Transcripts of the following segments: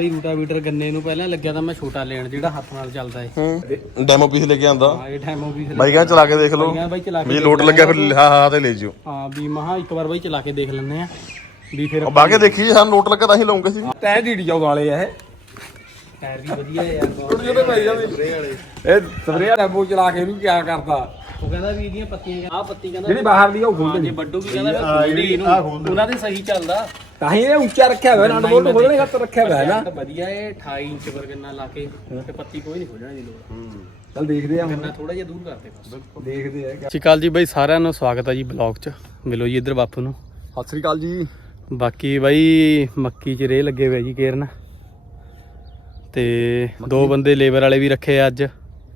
ਬਈ ਰੂਟਾਵੀਟਰ ਗੰਨੇ ਨੂੰ ਪਹਿਲਾਂ ਲੱਗਿਆ ਤਾਂ ਮੈਂ ਛੋਟਾ ਲੈਣ ਜਿਹੜਾ ਹੱਥ ਨਾਲ ਚੱਲਦਾ ਏ। ਹੂੰ। ਡੈਮੋ ਪੀਸ ਲੈ ਕੇ ਆਂਦਾ। ਹਾਂ ਇਹ ਡੈਮੋ ਵੀ ਬਾਈ ਕਹਿੰਦਾ ਚਲਾ ਕੇ ਦੇਖ ਲਓ। ਬਾਈ ਚਲਾ ਕੇ ਵੀ ਲੋਟ ਲੱਗਿਆ ਫਿਰ ਹਾਂ ਹਾਂ ਤੇ ਲੈ ਜਿਓ। ਹਾਂ ਵੀ ਮਹਾ ਇੱਕ ਵਾਰ ਬਾਈ ਚਲਾ ਕੇ ਦੇਖ ਲੈਂਦੇ ਆ। ਵੀ ਫਿਰ ਉਹ ਬਾਕੇ ਦੇਖੀ ਜੇ ਸਾਨੂੰ ਲੋਟ ਲੱਗਾ ਤਾਂ ਹੀ ਲਾਉਂਗੇ ਸੀ। ਤੈ ਢੀਡੀ ਚੌਦ ਵਾਲੇ ਆ ਇਹ। ਟਾਇਰ ਵੀ ਵਧੀਆ ਹੈ ਯਾਰ ਪਈ ਜਾਂਦੇ। ਇਹ ਸਪਰੇਅ ਡੈਮੋ ਚਲਾ ਕੇ ਇਹਨੂੰ ਕੀ ਕਰਦਾ। ਉਹ ਕਹਿੰਦਾ ਵੀ ਇਹਦੀਆਂ ਪੱਤੀਆਂ ਆ ਪੱਤੀ ਕਹਿੰਦਾ ਜਿਹੜੀ ਬਾਹਰ ਦੀ ਆ ਉਹ ਖੋਲ ਹਾਂ, ਜੇ ਵੱਡੂ ਵੀ ਕਹਿੰਦਾ ਮੈਂ ਖੋਲਦੀ ਇਹਨੂੰ। ਉਹਨਾਂ ਦੇ ਸਹੀ ਚੱਲਦਾ। ਤਾਂ ਹੀ ਇਹ ਉੱਚਾ ਰੱਖਿਆ ਹੋਇਆ ਨਟ ਬੋਲਟ ਖੋਲਣੇ ਦਾ ਰੱਖਿਆ ਹੋਇਆ ਨਾ। ਤਾਂ ਵਧੀਆ ਇਹ 28 ਇੰਚ ਪਰ ਗੰਨਾ ਲਾ ਕੇ ਤੇ ਪੱਤੀ ਕੋਈ ਨਹੀਂ ਖੋਲਣੀ ਦੀ ਲੋੜ। ਚੱਲ ਦੇਖਦੇ ਆ ਹੁਣ। ਗੰਨਾ ਥੋੜਾ ਜਿਹਾ ਦੂਰ ਕਰਦੇ ਬਸ। ਦੇਖਦੇ ਆ। ਸਤਿ ਸ਼੍ਰੀ ਅਕਾਲ ਜੀ ਬਾਈ ਸਾਰਿਆਂ ਨੂੰ ਸਵਾਗਤ ਹੈ ਜੀ ਬਲੌਗ 'ਚ। ਮਿਲੋ ਜੀ ਇੱਧਰ ਬਾਪੂ ਨੂੰ। ਸਤਿ ਸ੍ਰੀ ਅਕਾਲ ਜੀ। ਬਾਕੀ ਬਾਈ ਮੱਕੀ 'ਚ ਰੇ ਲੱਗੇ ਹੋਏ ਜੀ ਕੇਰਨ। ਤੇ ਦੋ ਬੰਦੇ ਲੇਬਰ ਵਾਲੇ ਵੀ ਰੱਖੇ ਆ ਅੱਜ।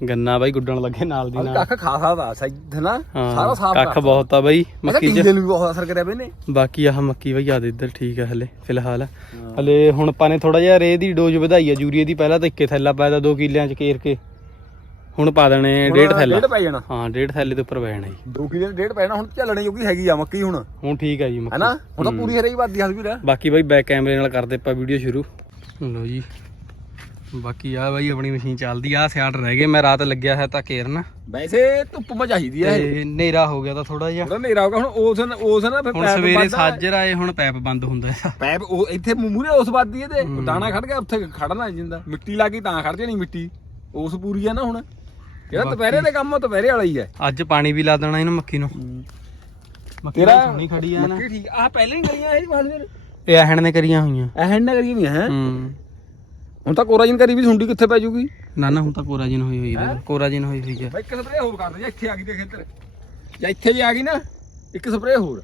ਗੰਨਾ ਬਾਈ ਗੁੱਡਣ ਲੱਗੇ ਨਾਲ ਦੀ ਨਾਲ। ਕੱਖ ਖਾਸਾ ਦਾ ਸਹੀ ਨਾ? ਸਾਰਾ ਸਾਫ਼ ਕੱਖ ਬਹੁਤ ਆ ਬਾਈ ਮੱਕੀ ਡੀਜ਼ਲ ਨੂੰ ਵੀ ਬਹੁਤ ਅਸਰ ਕਰਿਆ ਬਈ ਨੇ ਬਾਕੀ ਆਹ ਮੱਕੀ ਬਾਈ ਆ ਦੇ ਇੱਧਰ ਠੀਕ ਹੈ ਹਲੇ ਫਿਲਹਾਲ। ਹਲੇ ਹੁਣ ਆਪਾਂ ਨੇ ਥੋੜਾ ਜਿਹਾ ਰੇ ਦੀ ਡੋਜ਼ ਵਧਾਈ ਆ ਯੂਰੀਏ ਦੀ ਪਹਿਲਾਂ ਤਾਂ ਇੱਕੇ ਥੈਲਾ ਪਾਇਆ ਤਾਂ 2 ਕਿੱਲਿਆਂ 'ਚ ਕੇਰ ਕੇ। ਹੁਣ ਪਾ ਦੇਣੇ ਡੇਢ ਥੈਲਾ। ਡੇਢ ਪੈ ਜਾਣਾ। ਹਾਂ ਡੇਢ ਥੈਲੇ ਦੇ ਉੱਪਰ ਪੈ ਜਾਣਾ ਜੀ। 2 ਕਿਲੋ ਡੇਢ ਪੈਣਾ ਹੁਣ ਚੱਲਣੇ ਜੋਗੀ ਹੈਗੀ ਆ ਮੱਕੀ ਹੁਣ। ਹੁਣ ਠੀਕ ਹੈ ਜੀ ਮੱਕੀ। ਹੈਨਾ ਹੁਣ ਤਾਂ ਪੂਰੀ ਹਰੀ ਵਾਦੀ ਹਾਲ ਵੀ ਰਿਹਾ। ਬਾਕੀ ਬਾਈ ਬੈਕ ਕੈਮਰੇ ਨਾਲ ਕਰਦੇ ਆਪਾਂ ਵੀਡੀਓ ਸ਼ੁਰੂ। ਲਓ ਜੀ। ਬਾਕੀ ਆ ਬਾਈ ਆਪਣੀ ਮਸ਼ੀਨ ਚੱਲਦੀ ਆ ਸਿਆੜ ਰਹਿ ਗਏ ਮੈਂ ਰਾਤ ਲੱਗਿਆ ਹੈ ਤਾਂ ਕੇਰਨ। ਵੈਸੇ ਧੁੱਪ ਮਾ ਚਾਹੀਦੀ ਆ ਇਹ। ਤੇ ਹਨੇਰਾ ਹੋ ਗਿਆ ਤਾਂ ਥੋੜਾ ਜਿਹਾ। ਉਹਦਾ ਨੇਰਾ ਹੋ ਗਿਆ ਹੁਣ ਉਸ ਉਸ ਨਾ ਫਿਰ ਹੁਣ ਪੈਪ ਸਵੇਰੇ ਬੰਦ ਆ। ਸਾਜਰ ਆਏ ਹੁਣ ਪੈਪ ਬੰਦ ਹੁੰਦਾ ਹੈ ਪੈਪ ਉਹ ਇੱਥੇ ਮੂਮੂਰੇ ਉਸ ਵਾਦੀ ਇਹਦੇ ਉਹ ਦਾਣਾ ਖੜ ਗਿਆ ਉੱਥੇ ਖੜਨਾ ਜਿੰਦਾ। ਮਿੱਟੀ ਲੱਗੀ ਤਾਂ ਖੜ ਜਾਣੀ ਮਿੱਟੀ। ਉਸ ਪੂਰੀ ਆ ਨਾ ਹੁਣ। ਜਿਹੜਾ ਦੁਪਹਿਰੇ ਦੇ ਕੰਮ ਉਹ ਦੁਪਹਿਰੇ ਵਾਲਾ ਹੀ ਹੈ ਅੱਜ ਪਾਣੀ ਵੀ ਲਾ ਦੇਣਾ ਇਹਨੂੰ ਮੱਕੀ ਨੂੰ। ਮੱਕੀ ਤੇਰਾ ਸੋਹਣੀ ਖੜੀ ਆ ਨਾ। ਮੱਕੀ ਠੀਕ ਆ। ਪਹਿਲਾਂ ਹੀ ਕਰੀਆਂ ਇਹ ਫਿਰ। ਇਹ ਐਹਣ ਨੇ ਕਰੀਆਂ ਹੋਈਆਂ। ਐਹਨ ਨਾ ਕਰੀਆਂ ਵੀ ਹੈ? ਹੂੰ। ਹੁਣ ਤਾਂ ਕੋਰਾਜਨ ਕਰੀ ਵੀ ਸੁੰਡੀ ਕਿੱਥੇ ਪੈ ਜੂਗੀ? ਨਾ ਨਾ ਹੁਣ ਤਾਂ ਕੋਰਾਜਨ ਹੋਈ ਹੋਈ ਹੈ? ਕੋਰਾਜਨ ਹੋਈ ਹੋਈ ਹੈ ਬਾਈ ਇੱਕ ਸਪਰੇ ਹੋਰ ਕਰ ਦੇ ਜੇ ਇੱਥੇ ਆ ਗਈ ਦੇ ਖੇਤਰ ਜਾਂ ਇੱਥੇ ਵੀ ਆ ਗਈ ਨਾ ਇੱਕ ਸਪਰੇ ਹੋਰ।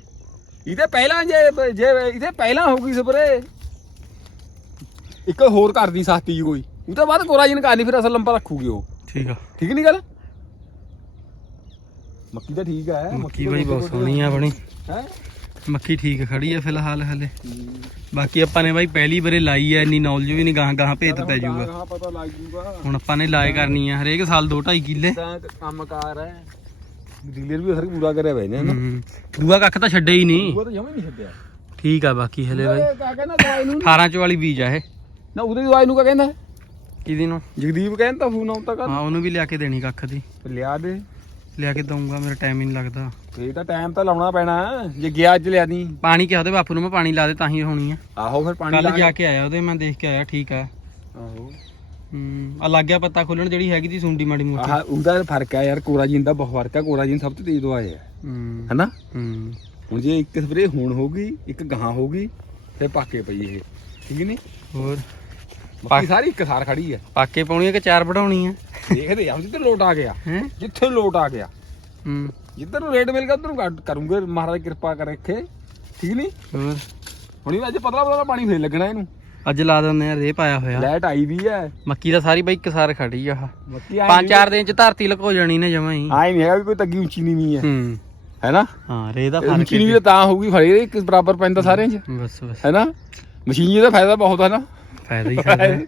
ਇਹਦੇ ਪਹਿਲਾਂ ਜੇ ਜੇ ਇਹਦੇ ਪਹਿਲਾਂ ਹੋਊਗੀ ਸਪਰੇ ਇੱਕ ਹੋਰ ਕਰਦੀ ਸਸਤੀ ਜੀ ਕੋਈ। ਉਹ ਤੋਂ ਬਾਅਦ ਕੋਰਾਜਨ ਕਰਨੀ ਫਿਰ ਅਸਲ ਲੰਬਾ ਰੱਖੂਗੀ ਉਹ। ਠੀਕ ਆ। ਠੀਕ ਨਹੀਂ ਗੱਲ? ਮੱਕੀ ਤਾਂ ਠੀਕ ਹੈ ਮੱਕੀ ਬਾਈ ਬਹੁਤ ਸੋਹਣੀ ਆ ਆਪਣੀ। ਹੈ? ਮੱਕੀ ਠੀਕ ਖੜੀ ਆ ਫਿਲਹਾਲ ਹਲੇ। ਬਾਕੀ ਆਪਾਂ ਨੇ ਬਾਈ ਪਹਿਲੀ ਵਾਰੇ ਲਾਈ ਐ ਇੰਨੀ ਨੌਲੇਜ ਵੀ ਨਹੀਂ ਗਾਹਾਂ ਗਾਹਾਂ ਭੇਤ ਪੈ ਜਾਊਗਾ। ਹਾਂ ਪਤਾ ਲੱਗ ਜੂਗਾ ਹੁਣ ਆਪਾਂ ਨੇ ਲਾਏ ਕਰਨੀ ਆ ਹਰੇਕ ਸਾਲ 2 2.5 ਕਿੱਲੇ। ਤਾਂ ਕੰਮਕਾਰ ਹੈ ਡੀਲਰ ਵੀ ਅਸਰ ਪੂਰਾ ਕਰਿਆ ਬਈ ਨੇ ਹੂੰ। ਦੂਆ ਕੱਖ ਤਾਂ ਛੱਡਿਆ ਹੀ ਨਹੀਂ। ਉਹ ਤਾਂ ਜਮੇ ਨਹੀਂ ਛੱਡਿਆ। ਠੀਕ ਆ ਬਾਕੀ ਹਲੇ ਬਾਈ। ਇਹ ਕਾ ਕਹਿੰਦਾ ਦਵਾਈ ਨੂੰ 18 ਚ ਵਾਲੀ ਬੀਜ ਆ ਇਹ। ਨਾ ਉਹਦੀ ਦਵਾਈ ਨੂੰ ਕਾ ਕਹਿੰਦਾ? ਕਿਹਦੀ ਨੂੰ? ਜਗਦੀਪ ਕਹਿੰਦਾ ਫੋਨ ਆਉਂਦਾ ਕਰ ਹਾਂ ਉਹਨੂੰ ਵੀ ਲਿਆ ਕੇ ਦੇਣੀ ਕੱਖ ਦੀ। ਲਿਆ ਦੇ। ਲਿਆ ਕੇ ਦਊਂਗਾ ਮੇਰਾ ਟਾਈਮ ਹੀ ਨਹੀਂ ਲੱਗਦਾ। ਇਹ ਤਾਂ ਟਾਈਮ ਤਾਂ ਲਾਉਣਾ ਪੈਣਾ। ਜੇ ਗਿਆ ਅੱਜ ਲਿਆ ਦੀ। ਪਾਣੀ ਕਿਹਾ ਉਹਦੇ ਬਾਪੂ ਨੂੰ ਮੈਂ ਪਾਣੀ ਲਾ ਦੇ ਤਾਂ ਹੀ ਹੋਣੀ ਆ। ਆਹੋ ਫਿਰ ਪਾਣੀ ਕੱਲ ਲਾ ਜਾ ਕੇ। ਆਇਆ ਉਹਦੇ ਮੈਂ ਦੇਖ ਕੇ ਆਇਆ ਠੀਕ ਆ। ਆਹੋ। ਹੂੰ ਆ ਲੱਗ ਗਿਆ ਪੱਤਾ ਖੋਲਣ ਜਿਹੜੀ ਹੈਗੀ ਦੀ ਸੁੰਡੀ ਮਾੜੀ ਮੋਟੀ। ਆਹ ਉਹਦਾ ਫ਼ਰਕ ਹੈ ਯਾਰ ਕੋਰਾਜੀਨ ਦਾ ਬਹੁਤ ਫ਼ਰਕ ਹੈ ਕੋਰਾਜੀਨ ਸਭ ਤੋਂ ਤੇਜ਼ ਦਵਾਈ ਹੈ ਹੂੰ। ਹੈਨਾ? ਹੂੰ। ਹੁਣ ਜੇ ਇੱਕ ਸਪਰੇ ਹੁਣ ਹੋਗੀ ਇੱਕ ਗਾਂ ਹੋਗੀ ਫਿਰ ਪਾਕੇ ਪਈ ਇਹ। ਠੀਕ ਨਹੀਂ ਹੋਰ? ਬਾਕੀ ਸਾਰੀ ਇੱਕ ਸਾਰ ਖੜੀ ਹੈ ਪਾਕੇ ਪਾਉਣੀ ਆ ਕਿ ਚਾਰ ਵਢਾਉਣੀ ਆ? ਦੇਖਦੇ ਆ ਜਿੱਧਰ ਲੋਟ ਆ ਗਿਆ ਹੈ? ਜਿੱਥੇ ਲੋਟ ਆ ਗਿਆ। ਹੂੰ। ਜਿੱਧਰ ਨੂੰ ਰੇਟ ਮਿਲ ਗਿਆ ਉਧਰ ਨੂੰ ਕਰੂੰਗੇ। ਮਹਾਰਾਜ ਕਿਰਪਾ ਕਰ ਰੱਖੇ ਠੀਕ ਨਹੀਂ ਹੋਰ? ਹੁਣੀ ਅੱਜ ਪਤਲਾ ਪਤਲਾ ਪਾਣੀ ਫੇਰ ਲੱਗਣਾ ਇਹਨੂੰ। ਅੱਜ ਲਾ ਦਿੰਦੇ ਆ ਰੇ ਪਾਇਆ ਹੋਇਆ। ਲਾਈਟ ਆਈ ਵੀ ਹੈ ਮੱਕੀ ਦਾ ਸਾਰੀ ਬਾਈ ਕਿਸਾਰ ਖੜੀ ਆ ਆਹ। ਮੱਕੀ ਆਈ ਪੰਜ ਚਾਰ ਦਿਨ ਚ ਧਰਤੀ ਲਕੋ ਜਾਣੀ ਨੇ ਜਮਾ ਹੀ। ਆਈ ਨਹੀਂ ਹੈਗਾ ਵੀ ਕੋਈ ਤੱਗੀ ਉੱਚੀ ਨਹੀਂ ਵੀ ਹੈ। ਹੂੰ ਹੈਨਾ? ਹਾਂ ਰੇ ਦਾ ਫ਼ਰਕ ਉੱਚੀ ਤਾਂ ਹੋਊਗੀ ਫੜੇ ਇੱਕ ਬਰਾਬਰ ਪੈਂਦਾ ਸਾਰਿਆਂ 'ਚ। ਬਸ ਬਸ। ਹੈਨਾ? ਮਸ਼ੀਨ ਦਾ ਫਾਇਦਾ ਬਹੁਤ ਹੈ ਨਾ। ਫਾਇਦਾ ਹੀ ਫਾਇਦਾ।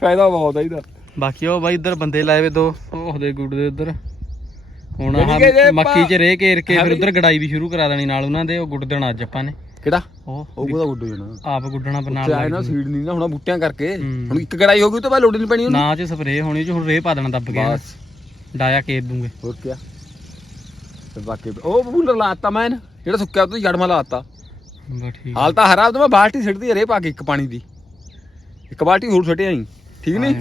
ਫਾਇਦਾ ਬਹੁਤ ਹੈ ਇਹਦਾ। ਬਾਕੀ ਉਹ ਬਾਈ ਇੱਧਰ ਬੰਦੇ ਲਾਏ ਵੇ ਦੋ ਉਹਦੇ ਗੁੱਡ ਦੇ ਉੱਧਰ। ਹੁਣ ਯਾਨੀ ਕਿ ਜੇ ਆਹ ਆਪਾਂ- ਮੱਕੀ ਚ ਰੇ ਘੇਰ ਕੇ ਹਾਂ ਫਿਰ ਉੱਧਰ ਗੜਾਈ ਵੀ ਸ਼ੁਰੂ ਕਰਾ ਦੇਣੀ ਨਾਲ ਉਹਨਾਂ ਦੇ ਉਹ ਗੁੱਡ ਦੇਣਾ ਅੱਜ ਆਪਾਂ ਨੇ। ਕਿਹੜਾ? ਉਹ ਉਹ ਕੋਦਾ ਗੁੱਡੋ ਜਣਾ। ਆਪ ਗੁੱਡਣਾ ਬਣਾ ਚਾਹੇ ਨਾ ਸੀਡ ਨਹੀਂ ਨਾ ਹੁਣ ਬੂਟਿਆਂ ਕਰਕੇ। ਹੂੰ। ਹੁਣ ਇੱਕ ਗੜਾਈ ਹੋ ਗਈ ਤਾਂ ਬਾਅਦ ਲੋੜ ਨਹੀਂ ਪੈਣੀ ਉਹਨੂੰ ਨਾ ਚ ਸਪਰੇ ਹੋਣੀ ਚ ਹੁਣ ਰੇ ਪਾ ਦੇਣਾ ਦੱਬ ਕੇ। ਬਸ। ਡਾਇਆ ਕੇਰ ਦੂੰਗੇ। ਹੋਰ ਕੀ ਤੇ ਬਾਕੀ ਉਹ ਬੂਲਰ ਲਾਤਾ ਮੈਂ ਜਿਹੜਾ ਸੁੱਕਿਆ ਉਹ ਜੜਮਾ ਲਾਤਾ ਠੀਕ ਹਾਲ ਤਾਂ ਹਰਾ ਤਾਂ ਮੈਂ ਬਾਲਟੀ ਸਿੱਟਦੀ ਰੇ ਪਾ ਕੇ ਇੱਕ ਪਾਣੀ ਦੀ। ਇੱਕ ਬਾਲਟੀ ਹੋਰ ਛੱਟਿਆ ਹੀ ਠੀਕ ਨਹੀਂ?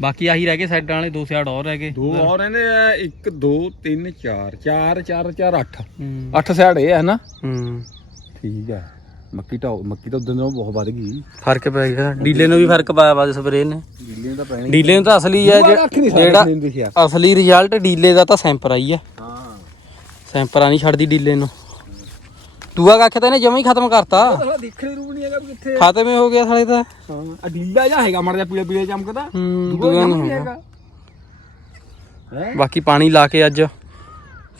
ਬਾਕੀ ਆਹੀ ਰਹਿ ਗਏ ਸਾਈਡਾਂ ਵਾਲੇ ਦੋ ਸਾਈਡ ਹੋਰ ਰਹਿ ਗਏ। ਦੋ ਔਰ ਇਹਨੇ 1 2 3 4 4 4 4 8 ਹੂੰ। 8 ਸਾਈਡ ਇਹ ਹੈ ਨਾ ਹੂੰ। ਠੀਕ ਹੈ ਮੱਕੀ ਤਾਂ ਮੱਕੀ ਤਾਂ ਉਦੋਂ ਨਾਲੋਂ ਬਹੁਤ ਵੱਧ ਗਈ। ਫ਼ਰਕ ਪੈ ਗਿਆ। ਡੀਲੇ ਨੂੰ ਵੀ ਫ਼ਰਕ ਪਾਇਆ ਬਾਦ ਸਪਰੇ ਨੇ ਦਿੱਲੀ ਤਾਂ ਪੈਣੀ ਡੀਲੇ ਨੂੰ ਤਾਂ ਅਸਲੀ ਹੈ ਜਿਹੜਾ ਅਸਲੀ ਰਿਜ਼ਲਟ ਡੀਲੇ ਦਾ ਤਾਂ ਸੈਂਪਰ ਆਈ ਆ। ਹਾਂ। ਸੈਂਪਰਾਂ ਨਹੀਂ ਛੱਡਦੀ ਡੀਲੇ ਨੂੰ। ਦੂਆ ਕੱਖ ਤਾਂ ਇਹਨੇ ਜਮਾ ਹੀ ਖਤਮ ਕਰਤਾ। ਸਾਲਾ ਦੇਖਣੇ ਨੂੰ ਵੀ ਨਹੀਂ ਹੈਗਾ ਵੀ ਕਿੱਥੇ। ਖਤਮ ਹੀ ਹੋ ਗਿਆ ਸਾਲੇ ਦਾ ਹਾਂ ਢੀਲਾ ਜਿਹਾ ਹੈਗਾ ਜਾ ਪੀਲੇ ਪੀਲੇ ਚਮਕਦਾ। ਹੂੰ ਦੂਆ ਨਹੀਂ ਹੈਗਾ। ਹੈ? ਬਾਕੀ ਪਾਣੀ ਲਾ ਕੇ ਅੱਜ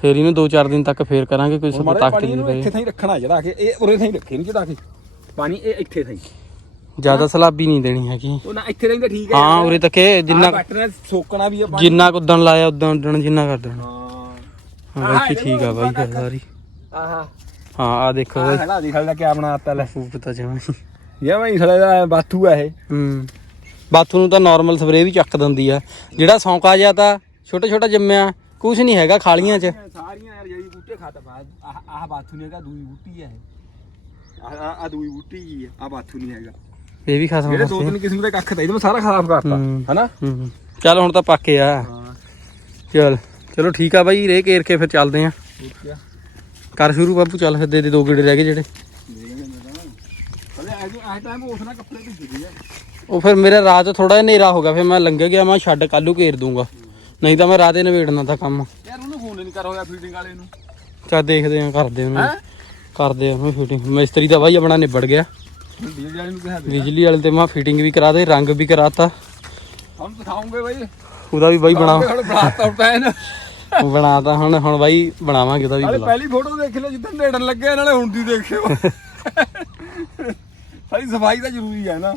ਫੇਰ ਇਹਨੂੰ 2-4 ਦਿਨ ਤੱਕ ਫੇਰ ਕਰਾਂਗੇ ਕੋਈ ਸਭ ਪਾਣੀ ਨਹੀਂ ਨੂੰ ਇੱਥੇ ਥਾਈ ਰੱਖਣਾ ਜਿਹੜਾ ਕਿ ਇਹ ਉਰੇ ਥਾਈ ਰੱਖੇ ਨਹੀਂ ਜਿਹੜਾ ਕਿ ਪਾਣੀ ਇਹ ਇੱਥੇ ਥਾਈ। ਜ਼ਿਆਦਾ ਸਲਾਬੀ ਨਹੀਂ ਦੇਣੀ ਹੈਗੀ। ਉਹ ਨਾ ਇੱਥੇ ਰਹਿੰਦਾ ਠੀਕ ਹੈ। ਹਾਂ ਉਰੇ ਤੱਕ ਇਹ ਜਿੰਨਾ ਜਿੰਨਾ ਸੋਕਣਾ ਵੀ ਆ ਪਾਣੀ। ਜਿੰਨਾ ਕੁ ਉਦਣ ਲਾਇਆ ਉਦਾਂ ਉਦਣ ਜਿੰਨਾ ਕਰ ਦੇਣਾ। ਹਾਂ। ਹਾਂ ਬਾਕੀ ਠੀਕ ਆ ਬਾਈ ਗੱਲ ਸਾਰੀ ਆਹਾ। ਹਾਂ ਆ ਦੇਖੋ ਆ ਬਾਈ। ਖੜਾ ਦੇਖ ਲੈ ਕੀ ਬਣਾਤਾ ਲੈ। ਫੂਕ ਤਾਂ ਜਮਾ ਹੀ ਇਹ ਮੈਂ ਦਾ ਬਾਥੂ ਆ ਇਹ। ਹੂੰ। ਬਾਥੂ ਨੂੰ ਤਾਂ ਨਾਰਮਲ ਸਪਰੇਅ ਵੀ ਚੱਕ ਦਿੰਦੀ ਆ। ਜਿਹੜਾ ਸੌਂਕਾ ਜਿਹਾ ਤਾਂ ਛੋਟਾ ਛੋਟਾ ਜੰਮਿਆ ਕੁਝ ਨਹੀਂ ਹੈਗਾ ਖਾਲੀਆਂ 'ਚ। ਸਾਰੀਆਂ ਯਾਰ ਜਿਹੜੀ ਬੂਟੇ ਖਾਤਾ ਬਾਅਦ ਆਹ ਬਾਥੂ ਨਹੀਂ ਹੈਗਾ ਦੂਈ ਬੂਟੀ ਹੈ ਇਹ। ਆਹ ਆ ਦੂਈ ਬੂਟੀ ਜੀ ਹੈ ਆ ਬਾਥੂ ਨਹੀਂ ਹੈਗਾ। ਇਹ ਵੀ ਖਸਮ ਜਿਹੜੇ ਦੋ ਤਿੰਨ ਕਿਸਮ ਦੇ ਕੱਖ ਤਾਂ ਇਹਦੇ ਮੈਂ ਸਾਰਾ ਖਰਾਬ ਕਰਤਾ ਹੂੰ। ਹਨਾ? ਹੂੰ ਚੱਲ ਹੁਣ ਤਾਂ ਪੱਕੇ ਆ ਚੱਲ। ਚਲੋ ਠੀਕ ਆ ਬਾਈ ਰੇ ਕੇਰ ਕੇ ਫਿਰ ਚੱਲਦੇ ਆ? ਕਰ ਸ਼ੁਰੂ ਬਾਪੂ ਚੱਲ ਫਿਰ ਦੇ ਦੇ ਦੋ ਗੇੜੇ ਰਹਿ ਗਏ ਜਿਹੜੇ। ਉਹ ਫਿਰ ਮੇਰਾ ਰਾਤ ਥੋੜਾ ਜਿਹਾ ਹਨੇਰਾ ਹੋ ਗਿਆ ਫਿਰ ਮੈਂ ਲੰਘ ਗਿਆ ਮੈਂ ਛੱਡ ਕੱਲੂ ਘੇਰ ਦੂੰਗਾ। ਨਹੀਂ ਤਾਂ ਮੈਂ ਰਾਤੇ ਨਵੇੜਨਾ ਤਾਂ ਕੰਮ। ਯਾਰ ਉਹਨੂੰ ਫੋਨ ਨਹੀਂ ਕਰ ਹੋਇਆ ਫੀਡਿੰਗ ਵਾਲੇ ਨੂੰ। ਚੱਲ ਦੇਖਦੇ ਆ ਕਰਦੇ ਉਹਨੂੰ? ਕਰਦੇ ਆ ਉਹਨੂੰ ਫਿਟਿੰਗ ਮਿਸਤਰੀ ਦਾ ਬਾਈ ਆਪਣਾ ਨਿਬੜ ਗਿਆ। ਬਿਜਲੀ ਵਾਲੇ ਤੇ ਮੈਂ ਫਿਟਿੰਗ ਵੀ ਕਰਾ ਦੇ ਰੰਗ ਵੀ ਕਰਾਤਾ। ਹਮ ਦਿਖਾਉਂਗੇ ਬਾਈ। ਉਹਦਾ ਵੀ ਬਾਈ ਬਣਾ। ਹੁਣ ਬਣਾਤਾ ਬਣਾਤਾ ਹੁਣ ਹੁਣ ਬਾਈ ਬਣਾਵਾਂਗੇ ਉਹਦਾ ਵੀ ਨਾਲੇ ਬੁਲਾ ਪਹਿਲੀ ਫੋਟੋ ਦੇਖ ਲਓ ਜਿੱਦਾਂ ਨੇੜਨ ਲੱਗੇ ਨਾਲੇ ਹੁਣ ਦੀ ਦੇਖਿਓ ਸਾਰੀ ਸਫ਼ਾਈ ਤਾਂ ਜ਼ਰੂਰੀ ਹੈ ਨਾ।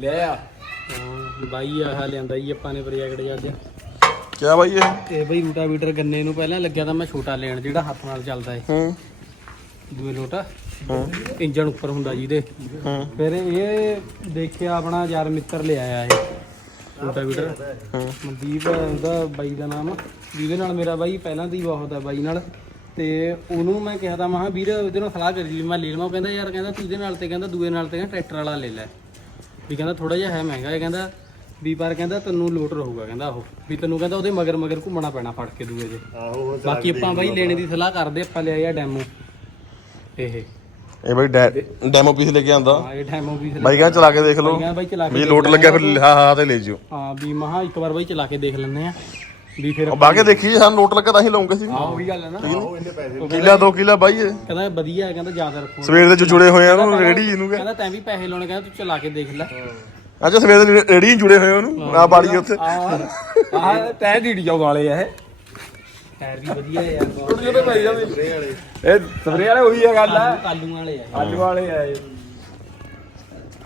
ਲੈ ਆ। ਹਾਂ, ਬਾਈ ਆਹ ਲਿਆਂਦਾ ਜੀ ਆਪਾਂ ਨੇ ਪ੍ਰੋਜੈਕਟ ਜੱਜ ਕਿਆ ਬਾਈ ਇਹ? ਇਹ ਬਾਈ ਰੂਟਾਵੀਟਰ ਗੰਨੇ ਨੂੰ ਪਹਿਲਾਂ ਲੱਗਿਆ ਤਾਂ ਮੈਂ ਛੋਟਾ ਲੈਣ ਜਿਹੜਾ ਹੱਥ ਨਾਲ ਚੱਲਦਾ ਏ। ਹੂੰ। ਦੂਏ ਲੋਟਾ। ਹੂੰ। ਇੰਜਣ ਉੱਪਰ ਹੁੰਦਾ ਜਿਹਦੇ। ਹੂੰ। ਫਿਰ ਇਹ ਦੇਖਿਆ ਆਪਣਾ ਯਾਰ ਮਿੱਤਰ ਲਿਆਇਆ ਇਹ। ਰੂਟਾਵੀਟਰ। ਹੂੰ। ਮਨਦੀਪ ਉਹਦਾ ਬਾਈ ਦਾ ਨਾਮ। ਜਿਹਦੇ ਨਾਲ ਮੇਰਾ ਬਾਈ ਪਹਿਲਾਂ ਦੀ ਬਹੁਤ ਹੈ ਬਾਈ ਨਾਲ। ਤੇ ਉਹਨੂੰ ਮੈਂ ਕਿਹਾ ਤਾਂ ਮਹਾ ਵੀਰ ਉਹਦੇ ਨਾਲ ਸਲਾਹ ਕਰੀ ਵੀ ਮੈਂ ਲੈ ਲਵਾਂ ਕਹਿੰਦਾ ਯਾਰ ਕਹਿੰਦਾ ਤੂੰ ਇਹਦੇ ਨਾਲ ਤੇ ਕਹਿੰਦਾ ਦੂਏ ਨਾਲ ਤੇ ਕਹਿੰਦਾ ਟਰੈਕਟਰ ਵਾਲਾ ਲੈ ਲੈ। ਵੀ ਕਹਿੰਦਾ ਥੋੜਾ ਜਿਹਾ ਹੈ ਮਹਿੰਗਾ। ਇਹ ਕਹਿੰਦਾ ਵੀ ਪਰ ਕਹਿੰਦਾ ਤੈਨੂੰ ਲੋਟ ਰਹੂਗਾ ਕਹਿੰਦਾ ਉਹ। ਵੀ ਤੈਨੂੰ ਕਹਿੰਦਾ ਉਹਦੇ ਮਗਰ ਮਗਰ ਘੁੰਮਣਾ ਪੈਣਾ ਫੜ ਕੇ ਦੂਏ ਦੇ। ਬਾਕੀ ਆਪਾਂ ਬਾਈ ਲੈਣੇ ਦੀ ਸਲਾਹ ਕਰਦੇ ਆਪਾਂ ਲਿਆ ਆ ਡੈਮੋ। ਇਹ। ਇਹ ਬਾਈ ਡੈਮੋ ਪੀਸ ਲੈ ਕੇ ਆਂਦਾ। ਹਾਂ ਇਹ ਡੈਮੋ ਵੀ ਬਾਈ ਕਹਿੰਦਾ ਚਲਾ ਕੇ ਦੇਖ ਲਓ। ਕਹਿੰਦਾ ਬਾਈ ਚਲਾ ਕੇ ਵੀ ਲੋਟ ਲੱਗਿਆ ਫਿਰ ਹਾਂ ਹਾਂ ਤੇ ਲੈ ਜਿਓ। ਹਾਂ ਵੀ ਮਹਾ ਇੱਕ ਵਾਰ ਬਾਈ ਚਲਾ ਕੇ ਦੇਖ ਲੈਂਦੇ ਆ। ਵੀ ਫਿਰ ਉਹ ਬਾਕੇ ਦੇਖੀ ਜੇ ਸਾਨੂੰ ਲੋਟ ਲੱਗਾ ਤਾਂ ਹੀ ਲਾਉਂਗੇ ਸੀ। ਹਾਂ ਉਹੀ ਗੱਲ ਹੈ ਨਾ। ਕਿੱਲਾ ਦੋ ਕਿੱਲਾ ਬਾਈ ਇਹ। ਕਹਿੰਦਾ ਵਧੀਆ ਹੈ ਕਹਿੰਦਾ ਜ਼ਿਆਦਾ ਰੱਖੋ। ਸਵੇਰ ਦੇ ਜੋ ਜੁੜੇ ਹੋਏ ਆ ਉਹਨੂੰ ਰੇੜੀ ਜੀ ਨੂੰ ਕਿ ਕਹਿੰਦਾ ਤੈਂ ਵੀ ਪੈਸੇ ਲਾਉਣੇ ਕਹਿੰਦਾ ਤੂੰ ਚਲਾ ਕੇ ਦੇਖ ਲੈ। ਅੱਛਾ ਸਵੇਰ ਦੇ ਰੇੜੀ ਜੁੜੇ ਹੋਏ ਉਹਨੂੰ ਆ ਬਾੜੀ ਉੱਥੇ। ਆਹ ਆਹ ਤੈ ਡੀਡੀ ਜਾਉ ਵਾਲੇ ਆ ਇਹ। ਟਾਇਰ ਵੀ ਵਧੀਆ ਹੈ ਯਾਰ ਬਹੁਤ ਛੋਟੇ ਛੋਟੇ ਪਈ ਜਾਂਦੇ। ਇਹ ਸਪਰੇ ਵਾਲੇ ਉਹੀ ਆ ਗੱਲ ਆ। ਆਲੂ ਵਾਲੇ ਆ। ਆਲੂ ਵਾਲੇ ਆ ਇਹ।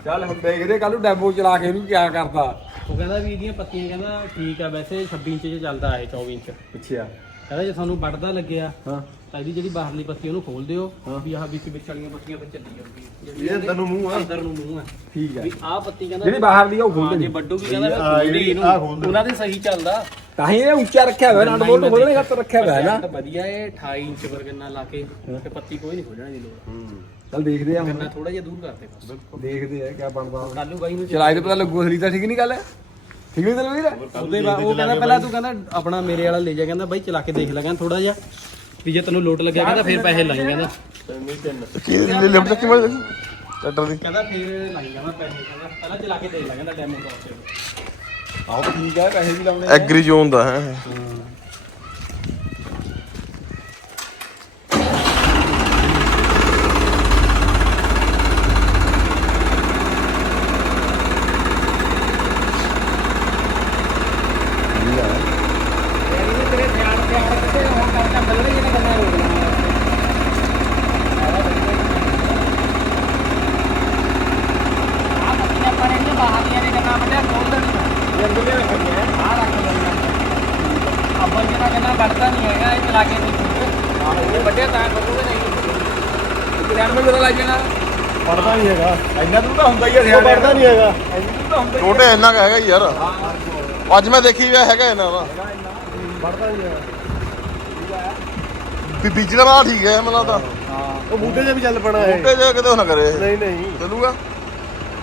ਚੱਲ ਹੁਣ ਦੇਖਦੇ ਕੱਲ ਨੂੰ ਡੈਮੋ ਚਲਾ ਕੇ ਇਹਨੂੰ ਕਿਆ ਕਰਦਾ। ਉਹ ਕਹਿੰਦਾ ਵੀ ਇਹਦੀਆਂ ਪੱਤੀਆਂ ਕਹਿੰਦਾ ਠੀਕ ਆ ਵੈਸੇ 26 ਇੰਚ 'ਚ ਚੱਲਦਾ ਹੈ 24 ਇੰਚ। ਪਿੱਛੇ ਆ ਕਹਿੰਦਾ ਜੇ ਤੁਹਾਨੂੰ ਵੱਢਦਾ ਲੱਗਿਆ ਹਾਂ। ਤਾਂ ਇਹਦੀ ਜਿਹੜੀ ਬਾਹਰਲੀ ਪੱਤੀ ਉਹਨੂੰ ਖੋਲ ਦਿਓ। ਵੀ ਆਹ ਵਿੱਚ ਵਿੱਚ ਵਾਲੀਆਂ ਪੱਤੀਆਂ ਫਿਰ ਚੱਲੀ ਜਾਂਦੀ ਇਹ ਅੰਦਰ ਨੂੰ ਮੂੰਹ ਅੰਦਰ ਨੂੰ ਮੂੰਹ ਹੈ ਠੀਕ ਵੀ ਆਹ ਪੱਤੀ ਕਹਿੰਦਾ ਜਿਹੜੀ ਬਾਹਰ ਦੀ ਆ ਉਹ ਹਾਂ, ਖੋਲ ਜੇ ਦੇ ਵੱਡੂ ਵੀ ਕਹਿੰਦਾ ਫਿਰ ਖੋਲ ਦੇ ਇਹਨੂੰ। ਉਹਨਾਂ ਦੇ ਸਹੀ ਚੱਲਦਾ। ਤਾਂ ਹੀ ਇਹ ਉੱਚਾ ਰੱਖਿਆ ਹੋਇਆ ਨਟ ਬੋਲਟ ਖੋਲਣੇ ਖਾਤਰ ਰੱਖਿਆ ਹੋਇਆ ਨਾ। ਤਾਂ ਵਧੀਆ ਇਹ 28 ਇੰਚ ਵਰਗਨਾ ਲਾ ਕੇ ਤੇ ਪੱਤੀ ਕੋਈ ਨਹੀਂ ਖੋਲਣੀ ਦੀ ਲੋੜ। ਚੱਲ ਦੇਖਦੇ ਆ ਹੁਣ। ਥੋੜਾ ਜਿਹਾ ਦੂਰ ਕਰਦੇ ਬਸ। ਦੇਖਦੇ ਆ ਕਿਆ ਬਣਦਾ। ਕਾਲੂ ਬਾਈ ਨੂੰ ਚਲਾਈ ਤੇ ਪਤਾ ਲੱਗੂ ਅਸਲੀ ਤਾਂ ਠੀਕ ਨਹੀਂ ਗੱਲ। ਹੈ ਠੀਕ ਨਹੀਂ ਤੈਨੂੰ ਵੀਰ? ਉਹਦੇ ਬਾਅਦ ਉਹ ਕਹਿੰਦਾ ਪਹਿਲਾਂ ਤੂੰ ਕਹਿੰਦਾ ਆਪਣਾ ਮੇਰੇ ਵਾਲਾ ਲੈ ਜਾ ਕਹਿੰਦਾ ਬਾਈ ਚਲਾ ਕੇ ਦੇਖ ਲੈ ਕਹਿੰਦਾ ਥੋੜਾ ਜਿਹਾ ਵੀ ਜੇ ਤੈਨੂੰ ਲੋਟ ਲੱਗਿਆ ਕਹਿੰਦਾ ਫੇਰ ਪੈਸੇ ਲਾਈ ਕਹਿੰਦਾ। ਕੀ ਲਿਫਟ ਚੱਕੀ ਮਾਰ ਟਰੈਕਟਰ ਦੀ। ਕਹਿੰਦਾ ਫੇਰ ਲਾਈ ਕਹਿੰਦਾ ਪੈਸੇ ਕਹਿੰਦਾ ਪਹਿਲਾਂ ਚਲਾ ਕੇ ਦੇਖ ਲੈ ਕਹਿੰਦਾ ਡੈਮੋ ਤੌਰ ਤੇ। ਆਹ ਠੀਕ ਹੈ ਪੈਸੇ ਵੀ ਲਾਉਣੇ ਐਗਰੀ ਜ਼ੋਨ ਦਾ ਹੈ ਤੇਰੇ ਧਿਆਨ ਧਿਆਨ ਕਿਤੇ ਹੁਣ ਕਰਦਾ ਬੱਲਣੇ ਜਿਹਨੇ ਕਰਨਾ ਰੋਕਣਾ ਆ ਪੱਤੀਆਂ ਪਾਣੇ ਨੇ ਬਾਹਰੀਆਂ ਨੇ ਕਰਨਾ ਵੱਡਿਆ ਖੋਲ ਦੇਣੀ ਇਹ ਅੰਦਰਲੇ ਰੱਖਣੀਆਂ ਆ। ਰੱਖ ਲੈਣਾ ਜਿਹੜਾ ਵੱਢਦਾ ਨਹੀਂ ਹੈਗਾ ਇਹ ਚਲਾ ਕੇ ਇਹ ਤਾਂ ਖੋਲੂਗੇ ਨਹੀਂ ਲੱਗ ਜਾਣਾ ਪੜਦਾ ਨਹੀਂ ਹੈਗਾ। ਇੰਨਾ ਤਾਂ ਹੁੰਦਾ ਹੀ ਆ ਸਿਆਣੇ। ਪੜਦਾ ਨਹੀਂ ਹੈਗਾ। ਇੰਨਾ ਦੂਰ ਤਾਂ ਹੁੰਦਾ ਹੀ ਛੋਟੇ ਇੰਨਾ ਹੈਗਾ ਹੀ ਯਾਰ। ਅੱਜ ਮੈਂ ਦੇਖੀ ਵੀ ਹੈਗਾ ਇਹਨਾਂ ਦਾ। ਪੜਦਾ ਨਹੀਂ ਹੈਗਾ। ਵੀ ਬੀਜ ਦਾ ਨਾਲ ਠੀਕ ਹੈ ਮੈਨੂੰ ਲੱਗਦਾ। ਉਹ ਬੂਟੇ ਜੇ ਵੀ ਚੱਲ ਪਣਾ ਬੂਟੇ ਜੇ ਕਿਤੇ ਉਹ ਨਾ ਕਰੇ ਇਹ। ਨਹੀਂ ਨਹੀਂ। ਚੱਲੂਗਾ?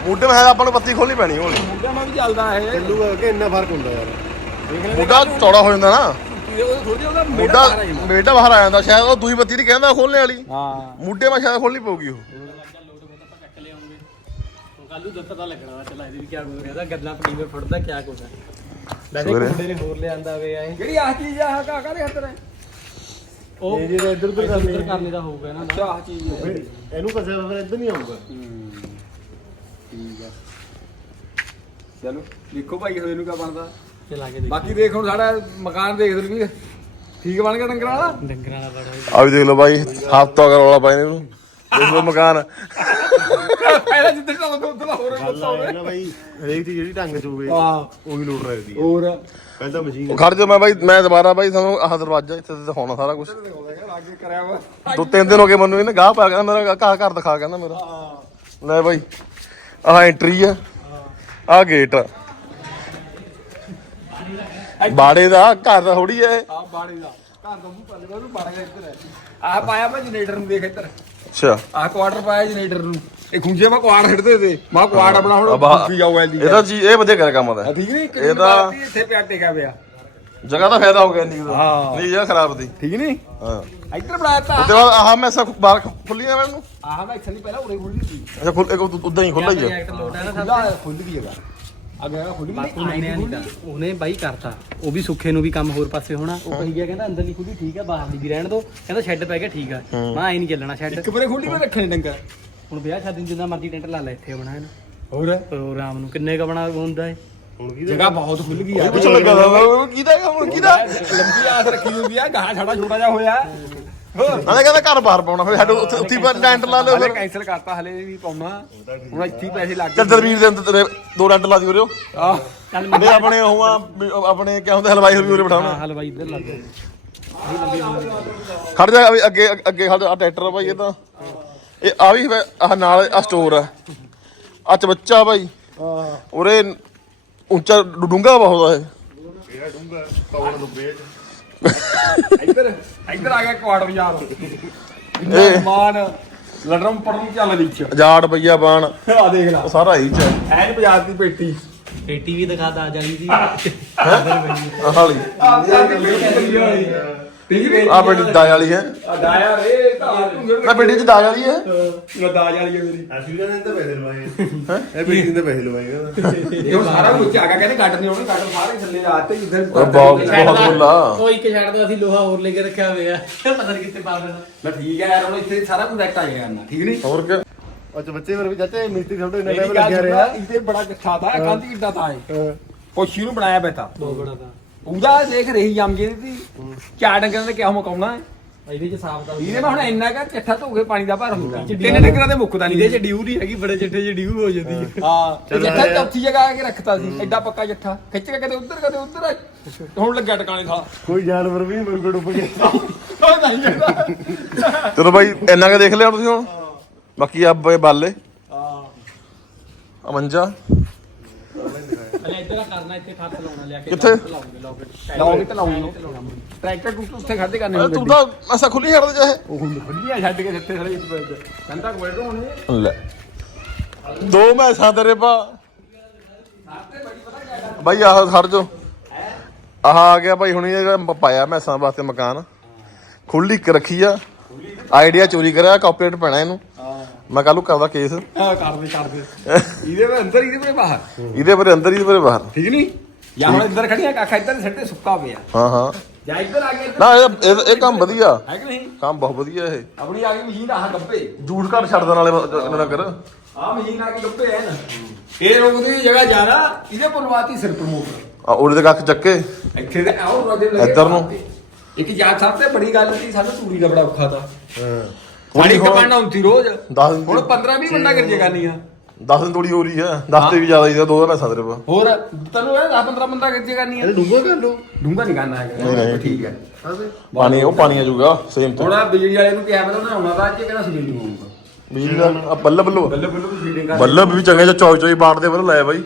ਬੂਟੇ ਮੈਂ ਆਪਾਂ ਨੂੰ ਪੱਤੀ ਖੋਲਣੀ ਪੈਣੀ ਹੌਲੀ ਬੂਟੇ ਮੈਂ ਵੀ ਚੱਲਦਾ ਇਹ। ਚੱਲੂਗਾ ਕਿ ਇੰਨਾ ਫ਼ਰਕ ਹੁੰਦਾ ਯਾਰ। ਦੇਖ ਲੈ ਬੂਟਾ ਚੌੜਾ ਹੋ ਜਾਂਦਾ ਨਾ। ਥੋੜੀ ਉਹਦਾ ਬੂਟਾ ਬੇਟਾ ਬਾਹਰ ਆ ਜਾਂਦਾ। ਸ਼ਾਇਦ ਉਹ ਦੂਈ ਬੱਤੀ ਨਹੀਂ ਕਹਿੰਦਾ ਖੋਲਣੇ ਵਾਲੀ। ਹਾਂ। ਮੁੱਢੇ ਮੈਂ ਸ਼ਾਇਦ ਖੋਲਣੀ ਪਊਗੀ ਉਹ। ਕੱਲੂ ਦੱਸ ਪਤਾ ਲੱਗਣਾ ਵਾ ਚਲਾ ਇਹਦੀ ਵੀ ਕੀ ਹੋ ਰਿਹਾ ਦਾ ਗੱਲਾਂ ਪਲੀਵਰ ਫੁੱਟਦਾ ਕੀ ਕੁਛ ਹੈ ਵੈਸੇ ਸਵੇਰੇ। ਮੁੰਡੇ ਨੇ ਹੋਰ ਲਿਆਂਦਾ ਵੇ ਆਏ ਜਿਹੜੀ ਆਹ ਚੀਜ਼ ਆ ਕਾ ਕਾਰੇ ਹੱਥ ਨੇ ਉਹ ਇਹ ਜਿਹੜਾ ਇੱਧਰ ਉੱਧਰ ਕਰਨੇ ਦਾ ਹੋਊਗਾ ਦਾ ਅੱਛਾ ਆਹ ਚੀਜ਼ ਹੈ ਇਹਨੂੰ ਕਸਿਆ ਤਾਂ ਫਿਰ ਇੱਧਰ ਨਹੀਂ ਆਊਗਾ। ਠੀਕ ਆ। ਚਲੋ ਦੇਖੋ ਭਾਈ ਹੁਣ ਇਹਨੂੰ ਕੀ ਬਣਦਾ। ਚਲਾ ਕੇ ਦੇਖ। ਬਾਕੀ ਦੇਖ ਹੁਣ ਸਾਡਾ ਮਕਾਨ ਦੇਖ ਲਓ ਵੀ। ਠੀਕ ਬਣ ਗਿਆ ਡੰਗਰਾਂ ਵਾਲਾ? ਡੰਗਰਾਂ ਦਾ ਬੜਾ ਆ ਵੀ ਦੇਖ ਲਓ ਬਾਈ ਹੱਥ ਤੋਂ ਅਗਰ ਰੌਲਾ ਪਾਏ ਨੇ ਇਹਨੂੰ ਦੇਖ ਲਓ ਮਕਾਨ। ਪਹਿਲਾਂ ਜਿੱਦਾਂ ਤਾਂ ਉਦੋਂ ਉਦੋਂ ਹੋਰ ਗੱਲ ਆਏ ਨਾ ਬਾਈ ਹਰੇਕ ਚੀਜ਼ ਜਿਹੜੀ ਢੰਗ ਚ ਹੋਵੇ ਹਾਂ। ਉਹੀ ਲੋਡ ਰੱਖਦੀ ਹੈ ਹੋਰ? ਪਹਿਲਾਂ ਮਸ਼ੀਨ ਖੜ ਜਾ ਮੈਂ ਬਾਈ ਮੈਂ ਦੁਬਾਰਾ ਬਾਈ ਤੁਹਾਨੂੰ ਆਹ ਦਰਵਾਜ਼ਾ ਇੱਥੇ ਤੇ ਦਿਖਾਉਣਾ ਸਾਰਾ ਕੁਝ ਅੱਗੇ ਕਰਿਆ ਵਾ। ਦੋ ਤਿੰਨ ਦਿਨ ਹੋ ਗਏ ਮੈਨੂੰ ਇਹਨੇ ਗਾਹ ਪਾ ਕਹਿੰਦਾ ਮੇਰਾ ਘਰ ਘਰ ਦਿਖਾ ਕਹਿੰਦਾ ਮੇਰਾ। ਲੈ ਬਾਈ ਆਹ ਐਂਟਰੀ ਆ। ਆਹ ਗੇਟ ਆ। ਬਾੜੇ ਦਾ ਘਰ ਦਾ ਥੋੜੀ ਐ ਆ ਬਾੜੀ ਦਾ। ਘਰ ਤੋਂ ਮੂੰਹ ਪੱਲੇ ਉਹਨੂੰ ਬਾੜਾ ਇੱਧਰ ਹੈ ਆਹ ਪਾਇਆ ਮੈਂ ਜਨਰੇਟਰ ਨੂੰ ਦੇਖ ਇੱਧਰ। ਅੱਛਾ। ਆਹ ਕੁਆਟਰ ਪਾਇਆ ਜਨਰੇਟਰ ਨੂੰ। ਇਹ ਖੁੰਝੇ ਮੈਂ ਕੁਆੜ ਖੜਦੇ ਤੇ। ਮੈਂ ਕੁਆੜ ਆਪਣਾ ਹੁਣ ਅਬਾ- ਫੁੱਕੀ ਜਾਊ ਐਲਡੀ ਇਹਦਾ ਜੀ ਇਹ ਵਧੀਆ ਕਰਿਆ ਕੰਮ ਦਾ। ਠੀਕ ਨਹੀਂ ਇਹਦਾ- ਇਹਦਾ ਇੱਥੇ ਪਿਆ ਟੇਕਾ ਪਿਆ। ਜਗ੍ਹਾ ਦਾ ਫਾਇਦਾ ਹੋ ਗਿਆ ਨਹੀਂ ਹਾਂ। ਨਹੀਂ ਜਗ੍ਹਾ ਖਰਾਬ ਦੀ। ਠੀਕ ਨਹੀਂ? ਹਾਂ। ਇੱਧਰ ਬਣਾਇਆ ਤਾਂ ਤੇ ਬਾਅਦ ਆਹ ਮੈਂ ਸਭ ਬਾਹਰ ਖੁੱਲੀਆਂ ਮੈਨੂੰ ਆਹ ਮੈਂ ਇੱਥੇ ਨਹੀਂ ਪਹਿਲਾਂ ਉਰੇ ਖੁੱਲੀ ਸੀ। ਅੱਛਾ ਖੁੱਲ ਇੱਕ ਉਦਾਂ ਹੀ ਖੁੱਲਾ ਹੀ ਆ। ਲੋਡ ਹੈ ਨਾ ਸਭ। ਖੁੱਲਾ ਖੁੱਲ ਗਈ ਜਗ੍ਹਾ ਅੱਗੇ ਖੁੱਲ ਗਈ। ਨਹੀਂ ਤਾਂ ਉਹਨੇ ਬਾਈ ਕਰਤਾ। ਉਹ ਵੀ ਸੁੱਖੇ ਨੂੰ ਵੀ ਕੰਮ ਹੋਰ ਪਾਸੇ ਹੋਣਾ। ਉਹ ਕਹੀ ਗਿਆ ਕਹਿੰਦਾ ਅੰਦਰਲੀ ਖੁੱਲੀ ਠੀਕ ਆ ਬਾਹਰਲੀ ਵੀ ਰਹਿਣ ਦੋ। ਕਹਿੰਦਾ ਸ਼ੈੱਡ ਪੈ ਗਿਆ ਠੀਕ ਆ। ਮੈਂ ਐ ਨਹੀਂ ਚੱਲਣਾ ਸ਼ੈੱਡ। ਇੱਕ ਬਰੇ ਖੁੱਲੀ ਮੈਂ ਰੱਖਣੇ ਡੰਗਰ। ਹੁਣ ਵਿਆਹ ਸ਼ਾਦੀ ਨੂੰ ਜਿੰਨਾ ਮਰਜ਼ੀ ਟੈਂਟ ਲਾ ਲੈ ਇੱਥੇ ਬਣਾ ਇਹਨੂੰ। ਹੋਰ? ਪ੍ਰੋਗਰਾਮ ਨੂੰ ਕਿੰਨੇ ਕ ਬਣਾ ਹੁੰਦਾ ਏ। ਹੁਣ ਕੀ ਜਗ੍ਹਾ ਬਹੁਤ ਖੁੱਲ ਗਈ ਆ। ਕੁਛ ਲੱਗਾ ਦਾ ਕਿਹਦਾ ਕਿਹਦਾ? ਲੰਬੀ ਆਸ ਰੱਖੀ ਹੁੰਦੀ ਆ ਗਾਹ ਛੜਾ ਛੋਟਾ ਜਿਹਾ ਹੋਇਆ। ਹੋਰ ਨਾਲੇ ਕਹਿੰਦਾ ਘਰ ਬਾਹਰ ਪਾਉਣਾ ਫਿਰ ਸਾਡੇ ਉੱਥੇ ਉੱਥੇ ਹੀ ਟੈਂਟ ਲਾ ਲਿਓ ਹਲੇ ਫਿਰ। ਕੈਂਸਲ ਕਰਤਾ ਹਲੇ ਨਹੀਂ ਪਾਉਣਾ ਹੁਣ ਇੱਥੇ ਹੀ ਪੈਸੇ ਲੱਗ ਚੱਲ ਦਰਵੀਰ ਦੇ ਅੰਦਰ ਤੇਰੇ ਦੋ ਟੈਂਟ ਲਾ ਦਿਓ ਰਿਓ ਆਹ। ਚੱਲ ਤੇ ਆਪਣੇ ਉਹ ਆ ਵੀ ਆਪਣੇ ਕਿਆ ਹੁੰਦਾ ਹਲਵਾਈ ਹਲਵਾਈ ਉਰੇ ਬਿਠਾਉਣਾ। ਹਾਂ ਹਲਵਾਈ ਇੱਧਰ ਲਾ ਦੇ ਖੜ ਜਾ ਵੀ ਅੱਗੇ ਅੱਗੇ ਖੜ ਜਾ ਆਹ ਟਰੈਕਟਰ ਆ ਬਾਈ ਇਹ ਤਾਂ। ਇਹ ਆ ਵੀ ਵੈ- ਆਹ ਨਾਲ ਆ ਸਟੋਰ ਆ। ਆ ਚਬੱਚਾ ਬਾਈ ਉਰੇ ਉੱਚਾ ਡੂੰਗਾ ਬਹੁਤ ਆ ਇਹ ਡੂੰਗਾ ਕੌਣ ਨੂੰ ਵੇਚ? ਇੱਧਰ ਇੱਧਰ ਆ ਗਿਆ ਕੁਆੜ ਬਾਜ਼ਾਰ। ਇਹ- ਮਾਨ ਲੜਰਮ ਪੜਨ ਚੱਲ ਰਹੀ ਚ। ਜਾੜ ਬਈਆ ਬਾਣ। ਆ ਦੇਖ ਲੈ। ਸਾਰਾ ਹੀ ਚ। ਐਨ ਬਾਜ਼ਾਰ ਦੀ ਪੇਟੀ। ਪੇਟੀ ਵੀ ਦਿਖਾ ਦਾ ਜਾਈ ਦੀ। ਆਹ ਵਾਲੀ। ਆ ਬਾਜ਼ਾਰ ਦੀ ਪੇਟੀ ਵਾਲੀ ਠੀਕ ਆ ਬੇਟੀ ਦਾਜ ਵਾਲੀ ਹੈ। ਆ ਦਾਇਆ ਰੇ ਤਾਂ ਨਾ ਬੇਟੀ ਚ ਦਾਜ ਵਾਲੀ ਹੈ? ਇਹ ਦਾਜ ਵਾਲੀ ਹੈ ਮੇਰੀ। ਅਸੀਂ ਵੀ ਨੇ ਤਾਂ ਪੈਸੇ ਲਵਾਏ। ਇਹ ਬੇਟੀ ਨੇ ਪੈਸੇ ਲਵਾਏ ਕਹਿੰਦਾ ਇਹ ਸਾਰਾ ਕੁਝ ਆ ਗਿਆ ਕਹਿੰਦੇ ਕੱਟ ਨਹੀਂ ਹੋਣੇ ਕੱਟ ਸਾਰੇ ਥੱਲੇ ਆਤੇ ਇੱਧਰ ਉਹ ਬਹੁਤ ਬਹੁਤ ਬੁੱਲਾ। ਉਹ ਇੱਕ ਛੱਡ ਦਾ ਅਸੀਂ ਲੋਹਾ ਹੋਰ ਲੈ ਕੇ ਰੱਖਿਆ ਹੋਇਆ ਪਤਾ ਨਹੀਂ ਕਿੱਥੇ ਪਾ ਦੇਣਾ। ਮੈਂ ਠੀਕ ਹੈ ਯਾਰ ਹੁਣ ਇੱਥੇ ਸਾਰਾ ਕੁਝ ਐਕਟ ਆ ਗਿਆ ਨਾ ਠੀਕ ਨਹੀਂ? ਹੋਰ ਕੀ? ਅੱਛਾ ਬੱਚੇ ਮੇਰੇ ਵੀ ਚਾਚੇ ਮਿਸਤਰੀ ਤੁਹਾਡੇ ਇੰਨਾ ਟਾਈਮ ਲੱਗਿਆ ਰਿਹਾ। ਇੱਥੇ ਬੜਾ ਇਕੱਠਾ ਥਾ ਕੰਧ ਕਿੱਡਾ ਥਾ ਹਾਂ। ਕੋਸ਼ੀ ਨੂੰ ਬਣਾਇਆ ਬੈਠਾ। ਬਹੁਤ ਬੜਾ ਤਾਂ ਉਹਦਾ ਦੇਖ ਰਹੀ ਜੰਮ ਜੇ ਦੀ ਚਾਰ ਡੰਗਰਾਂ ਦੇ ਕਿਆ ਮਕਾਉਣਾ ਹੈ ਇਹਦੇ ਚ ਸਾਫ਼ ਦਾ ਇਹਦੇ ਮੈਂ ਹੁਣ ਇੰਨਾ ਕਾ ਚੱਠਾ ਧੋ ਕੇ ਪਾਣੀ ਦਾ ਭਰ ਹੁੰਦਾ। ਤਿੰਨ ਡੰਗਰਾਂ ਦੇ ਮੁੱਕਦਾ ਨਹੀਂ ਇਹਦੇ ਚ ਡਿਊ ਨਹੀਂ ਹੈਗੀ ਬੜੇ ਚੱਠੇ ਚ ਡਿਊ ਹੋ ਜਾਂਦੀ ਹੈ। ਹਾਂ। ਯਾਰ। ਚੌਥੀ ਜਗ੍ਹਾ ਆ ਕੇ ਰੱਖਤਾ ਸੀ ਐਡਾ ਪੱਕਾ ਜੱਠਾ ਖਿੱਚ ਕੇ ਕਦੇ ਉੱਧਰ ਕਦੇ ਉੱਧਰ ਹੁਣ ਲੱਗਿਆ ਟਿਕਾਣੇ ਸਾਲਾ ਕੋਈ ਜਾਨਵਰ ਵੀ ਮੇਰੇ ਕੋਲ ਡੁੱਬ ਗਿਆ। ਉਹ ਨਹੀਂ ਜਾਂਦਾ। ਚਲੋ ਬਾਈ ਇੰਨਾ ਕੁ ਦੇਖ ਲਿਆ ਤੁਸੀਂ ਹੁਣ? ਬਾਕੀ ਆ ਬਾਲੇ। ਆ ਮੰਜਾ। ਪਹਿਲਾਂ ਇੱਧਰ ਕਰਨਾ ਇੱਥੇ ਖੱਤ ਲਾਉਣਾ ਲਿਆ ਕੇ ਕਿੱਥੇ? ਲਾਉਂਗੇ ਲੋਕਟ ਲੌਂਗ ਤੇ ਲਾਉਂਗੇ ਟਰੈਕਟਰ ਟੂਟ ਉੱਥੇ ਖੜਦੇ ਕਰਨੇ ਅਰੇ ਤੂੰ ਤਾਂ ਐਸਾ ਖੁੱਲੀ ਛੱਡ ਦੇ ਚਾਹੇ ਉਹ ਹੁਣ ਖੁੱਲੀਆਂ ਛੱਡ ਕੇ ਜਿੱਥੇ ਸਾਰੇ ਇੱਥੇ ਪਏ ਕੰਤਾ ਕੋਲ ਹੋਣੇ ਲੈ। ਦੋ ਮੈਸਾਂ ਤੇਰੇ ਪਾ। ਬਾਈ ਆਹ ਖੜ ਜੋ ਆਹ ਆ ਗਿਆ ਭਾਈ ਹੁਣੀ ਇਹ ਪਾਇਆ ਮੈਸਾਂ ਵਾਸਤੇ ਮਕਾਨ। ਖੁੱਲੀ ਇੱਕ ਰੱਖੀ ਆ। ਆਈਡੀਆ ਚੋਰੀ ਕਰਿਆ ਕਾਪੀਰਾਈਟ ਪੈਣਾ ਇਹਨੂੰ। ਮੈਂ ਕੱਲੂ ਕਰਦਾ ਕੇਸ। ਹਾਂ ਕਰਦੇ ਕਰਦੇ ਇਹਦੇ ਵਿੱਚ ਅੰਦਰ ਇਹਦੇ ਵਿੱਚ ਬਾਹਰ। ਇਹਦੇ ਪਰ ਅੰਦਰ ਇਹਦੇ ਪਰ ਬਾਹਰ। ਠੀਕ ਨਹੀਂ? ਜਾਂ ਹੁਣ ਇੱਧਰ ਖੜੀਆਂ ਕਾਖਾ ਇੱਧਰ ਸੱਟੇ ਸੁੱਕਾ ਪਿਆ। ਹਾਂ ਹਾਂ। ਜਾਂ ਇੱਧਰ ਆ ਗਿਆ ਨਾ ਇਹ ਇਹ- ਇਹ ਕੰਮ ਵਧੀਆ। ਹੈ ਕਿ ਨਹੀਂ? ਕੰਮ ਬਹੁਤ ਵਧੀਆ ਇਹ। ਆਪਣੀ ਆ ਗਈ ਮਸ਼ੀਨ ਆਹ ਗੱਪੇ। ਜੂਠ ਘੱਟ ਛੱਡ ਦੇਣ ਵਾਲੇ ਇਹਨਾਂ ਨਾਲ ਕਰ। ਆ ਮਸ਼ੀਨ ਆ ਕੇ ਗੱਪੇ ਹੈ ਨਾ ਇਹ ਰੋਕਦੀ ਦੀ ਜਗ੍ਹਾ ਜ਼ਿਆਦਾ ਇਹਦੇ ਪੁਲਵਾਤੀ ਸਿਰ ਪ੍ਰਮੋਟਰ ਆ ਉਹਦੇ ਤੇ ਕੱਖ ਚੱਕੇ। ਇੱਥੇ ਤੇ ਆਉ ਰੋਜੇ ਲੱਗੇ ਇੱਧਰ ਨੂੰ। ਇੱਕ ਯਾਦ ਸਭ ਤੋਂ ਬੜੀ ਗੱਲ ਸੀ ਸਾਨੂੰ ਤੂੜੀ ਦਾ ਬੜਾ ਔਖਾ ਤਾਂ। ਹਾਂ। ਸਾਡੀ ਕਮਾਂਡ ਹੁੰਦੀ ਰੋਜ਼। ਦਿਨ ਹੁਣ 15 20 ਬੰਦਾ ਕਰ ਜੇਗਾ ਨਹੀਂ ਆ। 10 ਦਿਨ ਤੋੜੀ ਹੋ ਰਹੀ ਹੈ। 10 ਤੇ ਵੀ ਜ਼ਿਆਦਾ ਹੀ ਆ, ਦੋ ਦਾ ਮੈਸਾਂ ਤੇਰੇ ਪਾ ਹੋਰ ਤੈਨੂੰ ਇਹ 10 15 ਬੰਦਾ ਕਰ ਜੇਗਾ ਨਹੀਂ ਆ ਡੂੰਗਾ ਕਰ ਲੋ ਡੂੰਗਾ ਨਹੀਂ ਕਰਨਾ ਹੈਗਾ। ਠੀਕ ਹੈ। ਹਾਂ ਪਾਣੀ ਉਹ ਪਾਣੀ ਆ ਜਾਊਗਾ ਸੇਮ ਆਹ ਬਿਜਲੀ ਵਾਲੇ ਨੂੰ ਕਿਹਾ ਪਤਾ ਨਾ ਆਉਣਾ ਤਾਂ ਅੱਜ ਕਹਿੰਦਾ ਸਵੇਰ ਨੂੰ ਆਊਗਾ। ਬਿਜਲੀ ਦਾ ਆ ਬੱਲੇ ਬੱਲੋ ਬੱਲੇ ਬੱਲੇ ਵੀ ਫੀਡਿੰਗ ਕਰ। ਬੱਲਬ ਵੀ ਚੰਗੇ ਚ ਚੌਈ ਚੌਈ ਬਾੜਦੇ ਵੱਲ ਲਾਇਆ ਬਾਈ।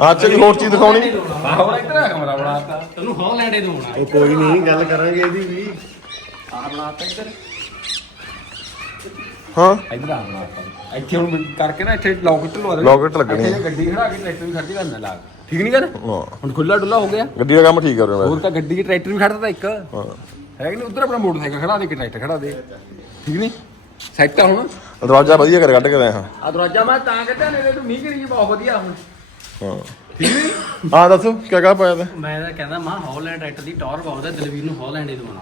ਆ ਚ ਹੋਰ ਚੀਜ਼ ਦਿਖਾਉਣੀ। ਆਹ ਇੱਧਰ ਆ ਕਮਰਾ ਬਣਾਤਾ। ਤੈਨੂੰ ਹੌਲੈਂਡ ਇਹ ਦਵਾਉਣਾ ਉਹ ਕੋਈ ਨਹੀਂ ਗੱਲ ਕਰਾਂਗੇ ਇਹਦੀ ਵੀ। ਆ ਬਣਾਤਾ ਇੱਧਰ। ਹਾਂ। ਇੱਧਰ ਆ ਬਣਾਤਾ। ਇੱਥੇ ਹੁਣ ਕਰਕੇ ਨਾ ਇੱਥੇ ਲੌਕਟ ਲਵਾ ਦੇ Locket ਲੱਗਣੀ ਹੈ। ਇੱਥੇ ਗੱਡੀ ਖੜਾ ਕੇ ਟਰੈਕਟਰ ਵੀ ਖੜ ਜੇਗਾ ਨਾ ਲਾਗ ਠੀਕ ਨਹੀਂ ਕਰ ਹਾਂ। ਹੁਣ ਖੁੱਲਾ ਡੁੱਲਾ ਹੋ ਗਿਆ। ਗੱਡੀ ਦਾ ਕੰਮ ਠੀਕ ਕਰ ਰਿਹਾ ਹੋਰ ਤਾਂ ਗੱਡੀ ਟਰੈਕਟਰ ਵੀ ਖੜਦਾ ਤਾਂ ਇੱਕ। ਹਾਂ। ਹੈ ਕਿ ਨਹੀਂ? ਉਧਰ ਆਪਣਾ ਮੋਟਰਸਾਈਕਲ ਖੜਾ ਦੇ ਇੱਕ ਟਰੈਕਟਰ ਖੜਾ ਦੇ। ਠੀਕ ਨਹੀਂ ਸੈੱਟ ਆ ਹੁਣ। ਦਰਵਾਜ਼ਾ ਵਧੀਆ ਕਰ ਕੱਢ ਕੇ ਦੇ ਹਾਂ ਆ ਦਰਵਾਜ਼ਾ ਮੈਂ ਤਾਂ ਕੱਢਿਆ ਨੇੜੇ ਤੋਂ ਮੀਂਹ ਕਰੀ ਬਹੁਤ ਵਧੀਆ ਹੁਣ। ਹਾਂ। ਹਾਂ ਦੱਸੋ ਕਿਆ ਕਾ ਪਾਇਆ ਤੇ? ਮੈਂ ਤਾਂ ਕਹਿੰਦਾ ਮਾਂ ਹੌਲੈਂਡ ਟਰੈਕਟਰ ਦੀ ਟੌਰ ਬਹੁਤ ਹੈ ਦਲਵੀਰ ਨੂੰ ਹੌਲੈਂਡ ਹੀ ਦਵਾਉਣਾ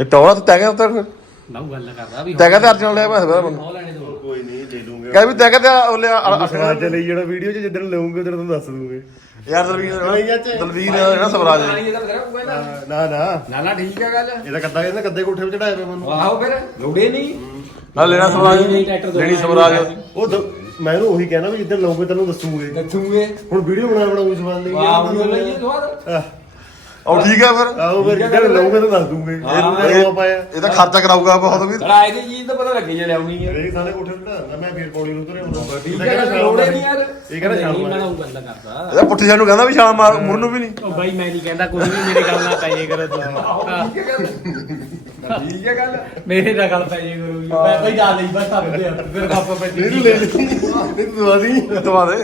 ਇਹ ਟੌਰਾ ਤੇ ਟੈਗਾ ਉੱਤੇ ਫਿਰ। ਮੈਂ ਉਹ ਗੱਲ ਕਰਦਾ ਵੀ ਤੇ ਅਰਜਨ ਲਿਆ ਬੜਾ ਬੰਦਾ। ਹੌਲੈਂਡ ਹੀ ਦਵਾਉਣਾ ਕੋਈ ਨਹੀਂ ਲੈ ਲੂੰਗੇ ਕਹਿ ਵੀ ਤੈ ਕਹਿੰਦੇ ਉਹ ਲਿਆ ਸਵਾਦ ਚ ਲਈ ਜਿਹੜਾ ਵੀਡੀਓ ਚ ਜਿੱਦਣ ਲਵਾਂਗੇ ਉਦੋਂ ਤੁਹਾਨੂੰ ਦੱਸ ਦੂੰਗੇ। ਯਾਰ ਦਲਵੀਰ। ਦਲਵੀਰ ਜਿਹੜਾ ਸਵਰਾਜ। ਹੈ ਗੱਲ ਕਰਾਂ ਕੋਈ ਨਾ। ਨਾ ਨਾ ਨਾ। ਨਾ ਠੀਕ ਹੈ ਗੱਲ। ਇਹਦਾ ਕੱਦਾ ਕਹਿੰਦਾ ਕੱਦੇ ਕੋਠੇ 'ਤੇ ਚੜਾਇਆ ਪਿਆ ਮੈਨੂੰ। ਆਹੋ ਫਿਰ ਲੋੜੇ ਨਹੀਂ। ਨਾਲ ਲੈਣਾ ਸਵਰਾਜ ਲੈਣੀ ਸਵਰਾਜ। ਉਹ ਦ- ਮੈਂ ਇਹਨੂੰ ਉਹੀ ਕਹਿਣਾ ਵੀ ਜਿੱਦਣ ਲਵਾਂਗੇ ਤੈਨੂੰ ਦੱਸੂਗੇ। ਦੱਸੂਗੇ। ਹੁਣ ਵੀਡੀਓ ਬਣਾ ਬਣਾ ਕੋਈ ਸਵਾਲ ਨਹੀਂ। ਵਾਹ ਬਣੀ ਲਈਏ ਸਵਾਦ ਆਹ, ਉਹ ਠੀਕ ਹੈ ਫਿਰ। ਆਹੋ ਫਿਰ ਜਿੱਦਣ ਲਵਾਂਗੇ ਤਾਂ ਦੱਸ ਦੂੰਗੇ ਇਹ ਇਹਦਾ ਖਰਚਾ ਕਰਾਊਗਾ ਬਹੁਤ ਵੀ। ਲੜਾਈ ਦੀ ਚੀਜ਼ ਤਾਂ ਪਤਾ ਲੱਗੀ ਜੇ ਲਿਆਉਣੀ ਹੈ ਇਹ ਸਾਰੇ ਕੋਠੇ 'ਤੇ ਚੜਾਉਂਦਾ ਮੈਂ ਫੇਰ ਪੌੜੀ ਨੂੰ ਉਤਰਿਆ ਹੁੰਦਾ ਠੀਕ ਹੈ ਗੱਲ ਲੋੜੇ ਨਹੀਂ ਯਾਰ। ਇਹ ਕਹਿੰਦਾ ਸ਼ਾਮ ਨਹੀਂ ਮੈਂ ਨੂੰ ਉਹ ਗੱਲ ਕਰਦਾ। ਇਹਦਾ ਪੁੱਠੀ ਸਾਨੂੰ ਕਹਿੰਦਾ ਵੀ ਸ਼ਾਮ ਮਾਰ ਨੂੰ ਵੀ ਨਹੀਂ। ਉਹ ਬਾਈ ਮੈਂ ਨਹੀਂ ਕਹਿੰਦਾ ਕੋਈ ਨਹੀਂ ਮੇਰੇ ਗੱਲ ਨਾ ਪੈ ਜੇ ਕਰੋ। ਤੁਸੀਂ ਠੀਕ ਹੈ ਗੱਲ? ਮੇਰੇ ਨਾਲ ਗੱਲ ਪੈ ਜੇ ਕਰੋ ਜੀ। ਮੈਂ ਕੋਈ ਜਾ ਲਈ ਬਸ ਸਕਦੇ ਆ ਫਿਰ ਪਾਪਾ ਪੈ ਇਹਨੂੰ ਲੈ ਲਈ। ਇਹਨੂੰ ਦਵਾ ਦੀ। ਦਵਾ ਦੇ।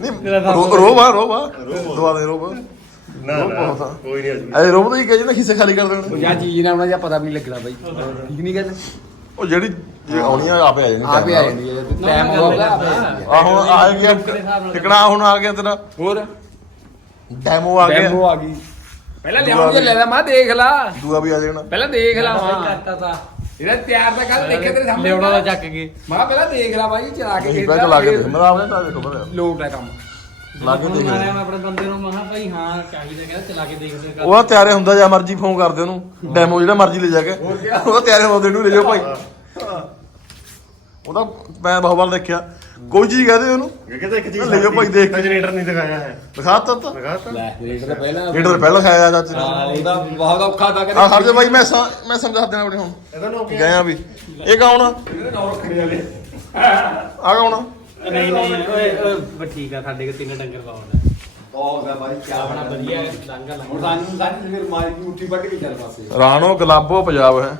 ਨਹੀਂ ਰੋ ਰੋ ਵਾ ਰੋ ਵਾ। ਦਵਾ ਦੇ ਰੋ ਵਾ। ਨਾ ਨਾ ਕੋਈ ਨਹੀਂ ਅੱਜ ਐ ਰੋ ਤਾਂ ਹੀ ਕਹੇ ਨਾ ਹਿੱਸੇ ਖਾਲੀ ਕਰ ਦੇਣ। ਜਾਂ ਚੀਜ਼ ਨਾ ਉਹਨਾਂ ਜਾਂ ਪਤਾ ਵੀ ਨਹੀਂ ਲੱਗਣਾ ਬਾਈ। ਠੀਕ ਨਹੀਂ ਗੱਲ? ਉਹ ਜਿਹੜੀ ਜੇ ਆਉਣੀ ਆ ਆਪੇ ਆ ਜਾਣੀ ਆਪੇ ਆ ਜਾਂਦੀ ਹੈ ਟਾਈਮ ਹੋ ਗਿਆ। ਆ ਹੁਣ ਆ ਗਿਆ ਟਿਕਣਾ ਹੁਣ ਆ ਗਿਆ ਤੇਰਾ। ਹੋਰ? ਡੈਮੋ ਆ ਗਿਆ। ਡੈਮੋ ਆ ਗਈ। ਪਹਿਲਾਂ ਲਿਆਉਣ ਜੇ ਲੈ ਲੈ ਮੈਂ ਦੇਖ ਲਾ। ਦੂਆ ਵੀ ਆ ਜਾਣਾ। ਪਹਿਲਾਂ ਦੇਖ ਲਾ ਮਾਂ। ਕਰਤਾ ਤਾਂ। ਇਹਦਾ ਤਿਆਰ ਤਾਂ ਕੱਲ ਦੇਖੇ ਤੇਰੇ ਸਾਹਮਣੇ ਲਿਆਉਣਾ ਦਾ ਚੱਕ ਕੇ। ਮੈਂ ਪਹਿਲਾਂ ਦੇਖ ਲਾ ਬਾਈ ਚਲਾ ਕੇ ਦੇਖਦਾ ਦੇਖ। ਮੈਂ ਆਪਨੇ ਤਾਂ ਦੇਖੋ ਬੜਾ ਲੋਟ ਹੈ ਕੰਮ। ਲਾ ਕੇ ਦੇਖ। ਮੈਂ ਆਪਣੇ ਬੰਦੇ ਨੂੰ ਮਹਾ ਭਾਈ ਹਾਂ ਚਾਹੀਦਾ ਕਹਿੰਦਾ ਚਲਾ ਕੇ ਦੇਖਦੇ ਕਰ ਉਹ ਤਿਆਰੇ ਹੁੰਦਾ ਜਾਂ ਮਰਜ਼ੀ ਫੋਨ ਕਰਦੇ ਉਹਨੂੰ। ਡੈਮੋ ਜਿਹੜਾ ਮਰਜ਼ੀ ਲੈ ਜਾ ਕੇ। ਉਹ ਤਿਆਰੇ ਹੁੰਦੇ ਨੂੰ ਲੈ ਜਾਓ ਭਾਈ। ਉਹਦਾ ਮੈਂ ਬਹੁਤ ਵਾਰ ਦੇਖਿਆ। ਕੋਈ ਚੀਜ਼ ਕਹਦੇ ਉਹਨੂੰ। ਕਹਿੰਦਾ ਇੱਕ ਚੀਜ਼ ਲੈ ਜਾਓ ਭਾਈ ਦੇਖ ਕੇ। ਜਨਰੇਟਰ ਨਹੀਂ ਦਿਖਾਇਆ ਹੈ। ਦਿਖਾਤਾ ਤਾਂ ਦਿਖਾਤਾ ਲੈ ਦੇਖ ਲੈ ਪਹਿਲਾਂ। ਲੀਡਰ ਪਹਿਲਾਂ ਖਾਇਆ ਚਾਚੇ ਨੇ। ਉਹਦਾ ਬਹੁਤ ਔਖਾ ਤਾਂ ਆ ਖੜ ਜਾ ਬਾਈ ਮੈਂ ਸਾ- ਮੈਂ ਸਮਝਾ ਦੇਣਾ ਆਪਣੇ ਹੁਣ। ਇਹਦਾ ਨਾਮ ਕੀ ਗਏ ਆ ਵੀ। ਇਹ ਕੌਣ ਆ? ਇਹਦੇ ਨਾਲ ਰੱਖਣੇ ਵਾਲੇ। ਆ ਕੌਣ ਆ? ਨਹੀਂ ਨਹੀਂ ਓਏ ਓਏ ਬਸ ਠੀਕ ਆ ਸਾਡੇ ਕੋਲ ਤਿੰਨ ਡੰਗਰ ਪਾਉਣਾ ਬਹੁਤ ਹੈ ਬਾਈ ਕੀ ਆਪਣਾ ਵਧੀਆ ਡੰਗਰ ਹੁਣ ਸਾਨੂੰ ਸਾਡੀ ਫਿਰ ਮਾਰੀ ਦੀ ਮੁੱਠੀ ਵੱਢ ਕੇ ਚੱਲ ਪਾਸੇ। ਰਾਣੋ ਗਲਾਬੋ ਪੰਜਾਬ ਹੈ।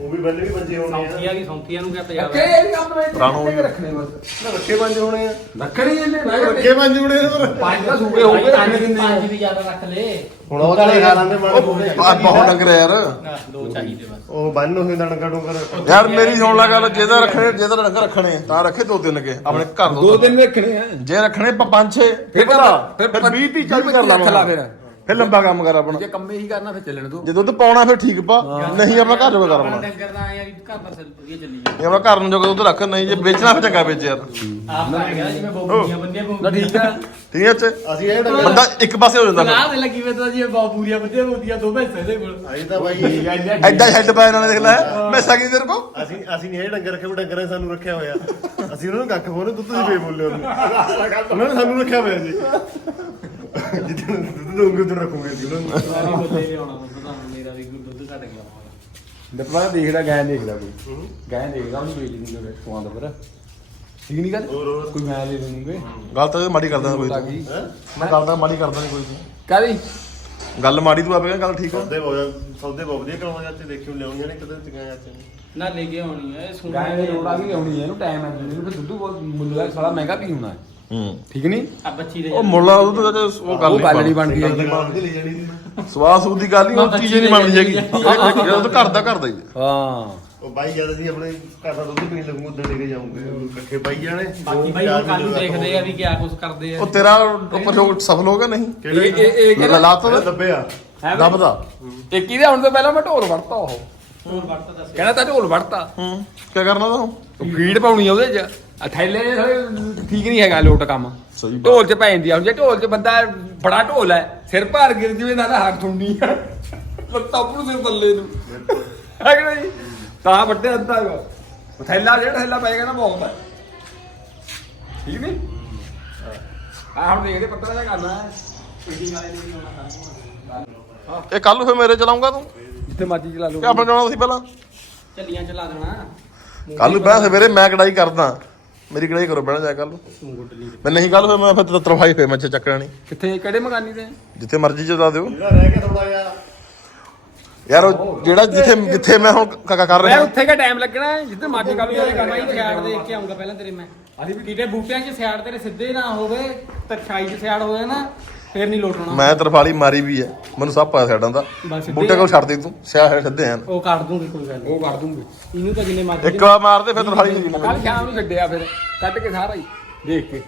ਉਹ ਵੀ ਬੱਲੇ ਵੀ ਬੰਜੇ ਹੋਣੇ ਆ। ਸੌਂਥੀਆਂ ਕੀ ਸੌਂਥੀਆਂ ਨੂੰ ਕਿਆ ਪੰਜਾਬ ਅੱਕੇ ਇਹ ਕੰਮ ਵਿੱਚ ਰਾਣੋ ਕਿੱਥੇ ਰੱਖਣੇ ਬਸ? ਨਾ ਰੱਖੇ ਬੰਜੇ ਹੋਣੇ ਆ। ਰੱਖਣੇ ਇਹਨੇ ਮੈਂ ਰੱਖੇ ਬੰਜੇ ਹੋਣੇ ਆ। ਪਰ ਪੰਜ ਤਾਂ ਸੂਬੇ ਹੋ ਗਏ ਪੰਜ ਦਿਨ ਪੰਜ ਵੀ ਜ਼ਿਆਦਾ ਰੱਖ ਲੈ। ਹੁਣ ਉਹ ਤਾਂ ਖਾ ਲੈਂਦੇ ਮਾੜੇ ਉਹ ਆ ਬਹੁਤ ਡੰਗਰ ਆ ਯਾਰ। ਨਾ, ਦੋ ਚਾਹੀਦੇ ਬਸ। ਉਹ ਬੰਨ ਹੋਏ ਦਾ ਡੰਗਾ ਡੁੰਗਾ ਯਾਰ ਮੇਰੀ ਸੁਣ ਲੈ ਗੱਲ ਜਿਹਦਾ ਰੱਖਣੇ ਜਿਹਦਾ ਡੰਗਰ ਰੱਖਣੇ ਤਾਂ ਰੱਖੇ ਦੋ ਤਿੰਨ ਕੇ ਆਪਣੇ ਘਰ ਦੋ ਦੋ ਦਿਨ ਰੱਖਣੇ ਆ। ਜੇ ਰੱਖਣੇ ਪ- ਪੰਜ ਛੇ ਫਿਰ ਫਿਰ ਤਾਂ- ਫਿਰ ਫਿਰ 20 30 40 ਕਰ ਰੱਖ ਲਾ ਫਿਰ। ਫਿਰ ਲੰਬਾ ਕੰਮ ਕਰ ਆਪਣਾ। ਜੇ ਕੰਮੇ ਹੀ ਕਰਨਾ ਫਿਰ ਚੱਲਣ ਦੋ ਜੇ ਦੁੱਧ ਪਾਉਣਾ ਫਿਰ ਠੀਕ ਪਾ। ਨਹੀਂ ਆਪਣਾ ਘਰ ਆਪਣਾ ਕਰਨਾ। ਡੰਗਰ ਦਾ ਆਇਆ ਵੀ ਘਰ ਦਾ ਸਰ ਵਧੀਆ ਚੱਲੀ ਇਹ ਆਪਣਾ ਘਰ ਨੂੰ ਜੋਗਾ ਦੁੱਧ ਰੱਖ ਨਹੀਂ ਜੇ ਵੇਚਣਾ ਫਿਰ ਚੰਗਾ ਵੇਚ ਯਾਰ। ਆਪ ਆ ਗਿਆ ਜਿਵੇਂ ਬੋਬੂਰੀਆਂ ਬੰਦੀਆਂ ਨਾ ਬੋਬੂਰੀਆਂ ਠੀਕ ਆ ਠੀਕ ਹੈ ਚ ਅਸੀਂ ਇਹ ਬੰਦਾ ਇੱਕ ਪਾਸੇ ਹੋ ਜਾਂਦਾ ਸਲਾਹ ਦੇ ਲੱਗੀ ਵੇ ਤਾਂ ਜੀ ਬੋਬੂਰੀਆਂ ਬੰਦੀਆਂ ਬੋਦੀਆਂ ਦੋ ਭੈਂਸਾਂ ਦੇ ਕੋਲ। ਅਸੀਂ ਤਾਂ ਬਾਈ ਐਡਾ ਹੈਡ ਪਾਇਆ ਇਹਨਾਂ ਨੇ ਦੇਖ ਲੈ। ਮੈਂ ਸਕੀ ਤੇਰੇ ਕੋ ਅਸੀਂ ਅਸੀਂ ਨਹੀਂ ਇਹ ਡੰਗਰ ਰੱਖੇ ਉਹ ਡੰਗਰਾਂ ਨੇ ਸਾਨੂੰ ਰੱਖਿਆ ਹੋਇਆ। ਅਸੀਂ ਉਹਨਾਂ ਨੂੰ ਕੱਖ ਖੋਨੇ ਦੁੱਧ ਦੀ ਬੇ ਬੋਲੇ ਉਹਨਾਂ ਨੇ ਸਾਨੂੰ ਰੱਖਿਆ ਹੋਇਆ ਜੀ। ਜਿੱਦਣ ਦੁੱਧ ਦੋਗੇ ਉਦੋਂ ਰੱਖੂਗੇ ਨੂੰ। ਸਾਰੀ ਬੰਦੇ ਨੇ ਆਉਣਾ ਦੁੱਧ ਤਾਂ ਮੇਰਾ ਵੀ ਦੁੱਧ ਘਟ ਗਿਆ ਦਪਲਾ ਦੇਖਦਾ ਗਾਇ ਦੇਖਦਾ ਕੋਈ? ਗਾਇ ਦੇਖਦਾ ਉਹਨੂੰ ਵੇਚ ਦਿੰਦੇ ਵੇ ਸਵਾਦ ਪਰ ਠੀਕ ਨਹੀਂ ਗੱਲ? ਕੋਈ ਮੈਂ ਲੈ ਲੂੰਗੇ ਗੱਲ ਤਾਂ ਮਾੜੀ ਕਰਦਾ ਕੋਈ ਆ ਤੂੰ। ਮੈਂ ਗੱਲ ਤਾਂ ਮਾੜੀ ਕਰਦਾ ਨਹੀਂ ਕੋਈ ਤੂੰ। ਕਾਦੀ ਗੱਲ ਮਾੜੀ ਤੂੰ ਆਪੇ ਕਹਿ, ਗੱਲ ਠੀਕ ਆ। ਸੌਦੇ ਬਹੁਤ ਸੌਦੇ ਬਹੁਤ ਵਧੀਆ ਕਰਾਉਣਾ ਜਾਂਦੇ ਦੇਖਿਓ ਲਿਆਉਣੀਆਂ ਨੇ ਕਦੇ ਟਿਕਾਇਆ ਜਾਂਦੇ ਨੇ। ਨਾ ਲੈ ਕੇ ਆਉਣੀ ਹੈ ਸੁਣ ਗਾਇ ਦੇ ਰੋੜਾ ਵੀ ਆਉਣੀ ਹੈ ਇਹਨੂੰ ਟਾਈਮ ਹੈ ਇਹਨੂੰ ਫਿਰ ਦੁੱਧ ਬਹੁਤ ਮੁੱਲ ਦਾ ਸਾਲਾ ਮਹਿੰਗਾ ਵੀ ਹੋਣਾ। ਹੈ ਹੂੰ। ਠੀਕ ਨਹੀਂ? ਆ ਬੱਚੀ ਦੇ ਉਹ ਮੁੱਲਾ ਉਹ ਤਾਂ ਉਹ ਗੱਲ ਉਹ ਗੱਲ ਨਹੀਂ ਬਣਦੀ। ਹੈਗੀ। ਦੀ ਲੈ ਜਾਣੀ ਸੀ ਮੈਂ। ਸਵਾਸ ਦੀ ਗੱਲ ਨਹੀਂ ਉਹ ਚੀਜ਼ ਨਹੀਂ ਬਣਦੀ ਹੈਗੀ। ਉਹ ਤਾਂ ਘਰ ਦਾ ਘਰ ਦਾ ਹੀ ਹੈ। ਹਾਂ। ਉਹ ਬਾਈ ਜਦ ਅਸੀਂ ਆਪਣੇ ਘਰ ਦਾ ਦੁੱਧ ਪੀਣ ਲੱਗੂ ਉਦੋਂ ਲੈ ਕੇ ਜਾਊਂਗੇ। ਇਕੱਠੇ ਪਾਈ ਜਾਣੇ। ਬਾਕੀ ਬਾਈ ਉਹ ਕੱਲ ਨੂੰ ਦੇਖਦੇ ਆ ਵੀ ਕਿਆ ਕੁਝ ਕਰਦੇ ਆ। ਉਹ ਤੇਰਾ ਉੱਪਰ ਜੋ ਸਫਲ ਹੋ ਗਿਆ ਨਹੀਂ ਇਹ ਇਹ ਇਹ ਕਿਹੜਾ? ਲਾਤ ਕਿਹੜਾ ਦੱਬਿਆ ਦੱਬਦਾ ਇਹ ਕਿਹਦੇ ਹੁਣ ਤੋਂ ਪਹਿਲਾਂ ਮੈਂ ਢੋਲ ਵੜਤਾ ਉਹ। ਹੋਰ ਵਰਤ ਦੱਸ ਕਹਿੰਦਾ ਤਾਂ ਢੋਲ ਵੜਤਾ ਹੂੰ। ਕੀ ਕਰਨਾ ਤਾਂ? ਫੀਡ ਪਾਉਣੀ ਆ ਉਹਦੇ ਚ। ਆ ਥੈਲੇ ਜਿਹੇ ਥੋੜ੍ਹੇ ਠੀਕ ਨਹੀਂ ਹੈਗਾ ਲੋਟ ਕੰਮ। ਸਹੀ ਬਾਤ। ਢੋਲ ਚ ਪੈ ਜਾਂਦੀ ਆ ਹੁਣ ਜੇ ਢੋਲ ਚ ਬੰਦਾ ਬੜਾ ਢੋਲ ਹੈ ਸਿਰ ਭਾਰ ਗਿਰ ਜਵੇ ਨਾ ਹੱਥ ਠੁੰਡੀ ਆ। ਲੱਤਾਂ ਉੱਪਰ ਸਿਰ ਥੱਲੇ ਨੂੰ। ਹੈ ਕਿ ਨਹੀਂ? ਤਾਂ ਵੱਡੇ ਅੱਧਾ ਹੈਗਾ। ਥੈਲਾ ਜਿਹੜਾ ਥੈਲਾ ਪਏਗਾ ਨਾ ਬਹੁਤ ਹੈ। ਠੀਕ ਨਹੀਂ? ਆ ਹੁਣ ਦੇਖਦੇ ਪੱਤਰਾ ਜਿਹਾ ਕਰਨਾ ਹੈ। ਇਹ ਕੱਲ ਫਿਰ ਮੇਰੇ ਚਲਾਉਂਗਾ ਤੂੰ? ਜਿੱਥੇ ਮਰਜ਼ੀ ਚਲਾ ਲਓ। ਕਿ ਆਪਣੇ ਜਾਣਾ ਤੁਸੀਂ ਪਹਿਲਾਂ? ਚੱਲੀਆਂ ਚਲਾ ਦੇਣਾ। ਕੱਲ ਨੂੰ ਬਹਿ ਸਵੇਰੇ ਮੈਂ ਕਢਾਈ ਕਰਦਾ। ਮੇਰੀ ਕਢਾਈ ਕਰੋ ਬਹਿਣਾ ਜਾ ਕੱਲ ਨੂੰ। ਤੂੰ ਗੁੱਡਲੀ ਮੈਂ ਨਹੀਂ ਕੱਲ ਫਿਰ ਮੈਂ ਫਿਰ ਤਰਫਾਈ ਫੇ ਮੈਂ ਚੱਕਣਾ ਨਹੀਂ। ਕਿੱਥੇ ਕਿਹੜੇ ਮਕਾਨੀ ਤੇ? ਜਿੱਥੇ ਮਰਜ਼ੀ ਚਲਾ ਦਿਓ। ਜਿਹੜਾ ਰਹਿ ਗਿਆ ਥੋੜਾ ਜਿਹਾ। ਯਾਰ ਉਹ ਜਿਹੜਾ ਜਿੱਥੇ ਜਿੱਥੇ ਮੈਂ ਹੁਣ ਕ- ਕ- ਕਰ ਮੈਂ ਰਿਹਾ ਉੱਥੇ ਕਾ ਟਾਈਮ ਲੱਗਣਾ? ਹੈ, ਜਿੱਥੇ ਮਰਜ਼ੀ ਕਰ ਬਾਈ ਲਓ ਸਿਆੜ ਦੇਖ ਕੇ ਆਉਂਗਾ ਪਹਿਲਾਂ ਤੇਰੇ ਮੈਂ ਅਸੀਂ ਵੀ ਕਿਤੇ ਬੂਟਿਆਂ 'ਚ ਸਿਆੜ ਤੇਰੇ ਸਿੱਧੇ ਨਾ ਹੋਵੇ ਤਰਛਾਈ 'ਚ ਸਿਆੜ ਹੋਵੇ ਨਾ। ਫੇਰ ਨਹੀਂ ਲੋਟਣਾ। ਮੈਂ ਤਰਫਾਲੀ ਮਾਰੀ ਵੀ ਹੈ ਮੈਨੂੰ ਸਭ ਪਤਾ ਛੱਡਾਂ ਦਾ। ਬਸ ਬੂਟੇ ਕੋਲ ਛੱਡ ਦੇ ਤੂੰ। ਸਿਆਹ ਹੈ ਸਿੱਧੇ ਹਨ ਉਹ ਕਰ ਦੂੰਗੀ ਕੋਈ ਗੱਲ ਨੀ। ਉਹ ਕਰ ਦੂੰਗੇ। ਇਹਨੂੰ ਤਾਂ ਜਿੰਨੇ ਮਰਜ਼ੀ ਇੱਕ ਵਾਰ ਮਾਰਦੇ ਫਿਰ ਤਰਫਾਲੀ ਨਹੀਂ ਕੱਲ ਸ਼ਾਮ ਨੂੰ ਛੱਡਿਆ ਫਿਰ। ਕੱਢ ਕੇ ਸਾਰਾ ਹੀ। ਦੇਖ ਕੇ।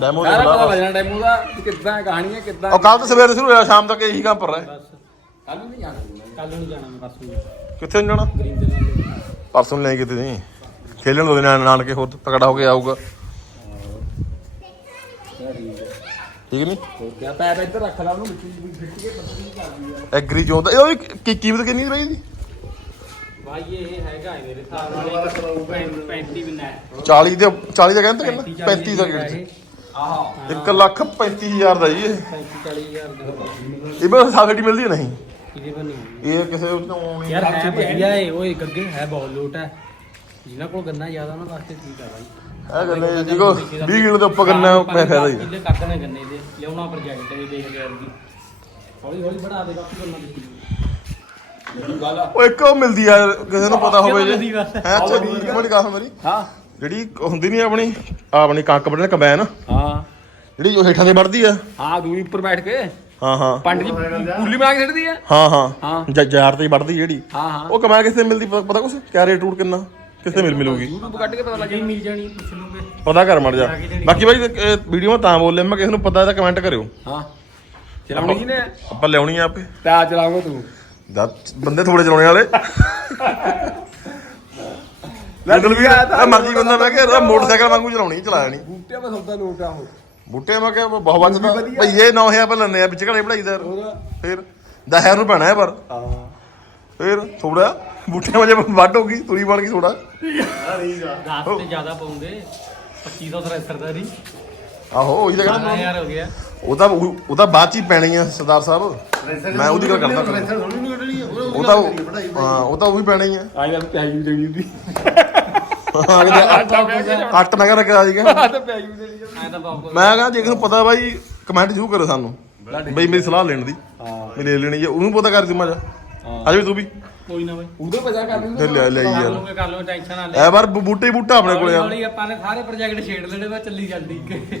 ਡੈਮੋ ਸਾਰਾ ਪਤਾ ਦੇ ਲੱਗਣਾ ਡੈਮੋ ਦਾ ਵੀ ਕਿੱਦਾਂ ਹੈ ਕਹਾਣੀ ਹੈ ਕਿੱਦਾਂ ਉਹ ਕੱਲ ਤੋਂ ਸਵੇਰੇ ਸ਼ੁਰੂ ਹੋਇਆ ਸ਼ਾਮ ਤੱਕ ਇਹੀ ਕੰਮ ਪਰ ਰਿਹਾ। ਬਸ। ਕੱਲ ਨੂੰ ਨਹੀਂ ਜਾਣਾ ਕੱਲ ਨੂੰ ਜਾਣਾ ਮੈਂ ਪਰਸੋਂ। ਨੂੰ। ਕਿੱਥੇ ਨੂੰ ਜਾਣਾ? ਗ੍ਰੀਨ ਦੇ ਨਾਲ ਪਰਸੋਂ ਨੂੰ ਲੈ ਕੇ ਤੇ ਨਹੀਂ। ਖੇਲਣ ਦੋ ਨਾਲ ਨਾਨਕੇ ਹੋਰ ਤਕੜਾ ਹੋ ਕੇ ਆਊਗਾ। ਠੀਕ ਨਹੀਂ ਹੋਰ ਕਿਆ ਪੈਪ ਇੱਧਰ ਰੱਖ ਲਾ ਉਹਨੂੰ ਮਿੱਟੀ ਵਿੱਚ ਫਿੱਟ ਕੇ ਪੱਤੀ ਕਰਦੀ ਆ ਐਗਰੀ ਜੋਨ ਦਾ। ਇਹ ਕੀ ਕੀਮਤ ਕਿੰਨੀ ਹੈ ਬਾਈ ਦੀ ਬਾਈ ਇਹ ਹੈਗਾ ਹੈ ਮੇਰੇ ਹਿਸਾਬ ਨਾਲ। 35 ਬਿਨਾ ਹੈ 40 ਦੇ 40 ਦਾ ਕਹਿੰਦੇ ਕਿੰਨਾ 35 ਦਾ ਕਹਿੰਦੇ। ਆਹ। 1 ਲੱਖ 35000 ਦਾ ਜੀ ਇਹ। 35 40000 ਦਾ। ਇਹ ਬਸ ਸਾਫਟੀ ਮਿਲਦੀ ਨਹੀਂ? ਇਹਦੇ ਪਰ ਨਹੀਂ ਇਹ ਕਿਸੇ ਆਉਣੀ ਯਾਰ ਹੈ ਵਧੀਆ ਏ ਓਏ ਗੱਗੇ ਹੈ ਬਹੁਤ ਲੋਟ ਹੈ। ਜਿਨ੍ਹਾਂ ਕੋਲ ਗੰਨਾ ਜ਼ਿਆਦਾ ਉਹਨਾਂ ਵਾਸਤੇ ਠੀਕ ਆ ਬਾਈ। ਇਹ ਗੱਲ ਹੈ ਜਿਗੋ 20 ਕਿਲੋ ਦੇ ਉੱਪਰ ਗੰਨਾ ਪੈ ਫਾਇਦਾ ਹੀ ਕਿੱਲੇ ਕੱਢ ਦੇਣੇ ਗੰਨੇ ਦੇ ਲਿਆਉਣਾ ਪ੍ਰੋਜੈਕਟ ਇਹ ਦੇਖ ਲਿਆ ਜੀ ਹੌਲੀ ਹੌਲੀ ਬਣਾ ਦੇ ਬਾਕੀ ਗੰਨਾ ਦੇਖੀ ਗੱਲ ਆ। ਉਹ ਇੱਕ ਉਹ ਮਿਲਦੀ ਆ ਕਿਸੇ ਨੂੰ ਪਤਾ ਹੋਵੇ ਮਿਲਦੀ ਜੀ ਬਸ। ਹੈ ਅੱਛਾ ਮੇਰੀ ਗੱਲ ਮੇਰੀ। ਹਾਂ। ਜਿਹੜੀ ਹੁੰਦੀ ਨਹੀਂ ਆਪਣੀ ਆਪਣੀ ਕਣਕ ਵੱਢਣ ਕੰਬਾਈਨ। ਹਾਂ। ਜਿਹੜੀ ਉਹ ਹੇਠਾਂ ਤੇ ਵੱਢਦੀ ਆ। ਹਾਂ ਦੂਰੀ ਉੱਪਰ ਬੈਠ ਕੇ। ਹਾਂ ਹਾਂ। ਪੰਡ ਜੀ ਕੁੱਲੀ ਬਣਾ ਕੇ ਛੱਡਦੀ ਆ। ਹਾਂ ਹਾਂ। ਹਾਂ। ਜ- ਜਾਰ ਤੇ ਵੱਢਦੀ ਜਿਹੜੀ। ਹਾਂ ਹਾਂ। ਉਹ ਕਮਾਇਆ ਕਿੱਥੇ ਮਿਲਦੀ ਪ- ਪਤਾ ਕੁਛ? ਕਿਆ ਰੇਟ ਰੂਟ ਕਿੰਨਾ? ਕਿੱਥੇ ਮਿਲ ਮਿਲੂਗੀ? YouTube ਕੱਢ ਕੇ ਪਤਾ ਲੱਗ ਮਿਲ ਜਾਣੀ ਪੁੱਛ ਲੂਗੇ। ਪਤਾ ਕਰ ਮੜ ਜਾ। ਬਾਕੀ ਬਾਈ ਵੀਡੀਓ ਮੈਂ ਤਾਂ ਬੋਲਿਆ ਮੈਂ ਕਿਸੇ ਨੂੰ ਪਤਾ ਇਹਦਾ ਕਮੈਂਟ ਕਰਿਓ। ਹਾਂ। ਚਲਾਉਣੀ ਜੀ ਨੇ ਆਪਾਂ ਲਿਆਉਣੀ ਆ ਆਪੇ। ਤਾਂ ਚਲਾਉਂਗਾ ਤੂੰ। ਦੱਸ ਬੰਦੇ ਥੋੜੇ ਚਲਾਉਣੇ ਵਾਲੇ। ਲੱਗਲ ਵੀ ਆ ਮਰਜ਼ੀ ਬੰਦਾ ਮੈਂ ਕਿਹਾ ਮੋਟਰਸਾਈਕਲ ਵਾਂਗੂ ਚਲਾਉਣੀ ਚਲਾਇਆ ਨਹੀਂ ਬੂਟੇ ਮੈਂ ਸੌਦਾ ਲੋਟ ਆ ਉਹ। ਬੂਟੇ ਮੈਂ ਕਿਹਾ ਬਹੁਤ ਵੱਜਦਾ ਭਈਏ 9000 ਪਰ ਲੈਣੇ ਆ ਵਿੱਚ ਘੜੇ ਪੜਾਈ ਦਾ। ਫਿਰ 10000 ਨੂੰ ਪੈਣਾ ਹੈ ਪਰ। ਹਾਂ। ਫਿਰ ਥੋੜਾ ਬੂਟੇ ਵਜੇ ਵੱਢ ਹੋ ਗਈ ਤੁਰੀ ਬਣ ਗਈ ਥੋੜਾ ਦਾਸ ਤੇ ਜ਼ਿਆਦਾ ਪਾਉਂਗੇ 2500 ਸਰੈਸਰ ਦਾ ਨਹੀਂ ਆਹੋ ਉਹੀ ਤਾਂ ਕਹਿੰਦਾ 10000 ਹੋ ਗਿਆ। ਉਹ ਤਾਂ ਉਹ ਉਹ ਤਾਂ ਬਾਅਦ ਚ ਹੀ ਪੈਣੀ ਆ ਸਰਦਾਰ ਸਾਹਿਬ। ਮੈਂ ਉਹਦੀ ਗੱਲ ਕਰਦਾ ਰੈਸਰ ਥੋੜੀ ਨਹੀਂ ਕੱਢਣੀ ਉਹ ਤਾਂ ਹਾਂ ਉਹ ਤਾਂ ਉਹ ਪੈਣੀ ਆ। ਆਈ ਗੱਲ ਪਿਆਈ ਵੀ ਦੇਣੀ ਹੁੰਦੀ ਹਾਂ ਕਿਤੇ ਅੱਟ ਨਾ। ਕਰ ਰੱਖਿਆ ਸੀਗਾ। ਆ ਤਾਂ ਪਿਆਈ ਵੀ ਦੇਣੀ ਹੁੰਦੀ ਐ ਤਾਂ ਬਾਪ ਮੈਂ ਕਹਾਂ ਜੇ ਕਿਸੇ ਨੂੰ ਪਤਾ ਬਾਈ ਕਮੈਂਟ ਜ਼ਰੂਰ ਕਰੋ ਸਾਨੂੰ। ਬਈ ਮੇਰੀ ਸਲਾਹ ਲੈਣ ਦੀ। ਹਾਂ। ਵੀ ਲੈ ਲੈਣੀ ਜੇ ਉਹਨੂੰ ਪਤਾ ਕਰ ਦਿਮਾ ਜਾ। ਹਾਂ। ਅੱਜ ਵੀ ਤੂੰ ਵੀ। ਕੋਈ ਨਾ ਬਾਈ। ਉਦੋਂ ਪਤਾ ਕਰ ਲਈ ਫਿਰ ਲੈ ਲੈ ਕਰ ਯਾਰ। ਲਓਗੇ ਕਰ ਲਓ ਟੈਨਸ਼ਨ ਨਾ ਲੈ। ਐ ਵਾਰ ਬੂ- ਬੂਟੇ ਹੀ ਬੂਟਾ ਆਪਣੇ ਕੋਲ ਹੌਲੀ ਯਾਰ ਹੌਲੀ ਆਪਾਂ ਨੇ ਸਾਰੇ ਪ੍ਰੋਜੈਕਟ ਛੇੜ ਲੈਣੇ ਬਸ ਚੱਲੀ ਜਾਂਦੀ ਕਿ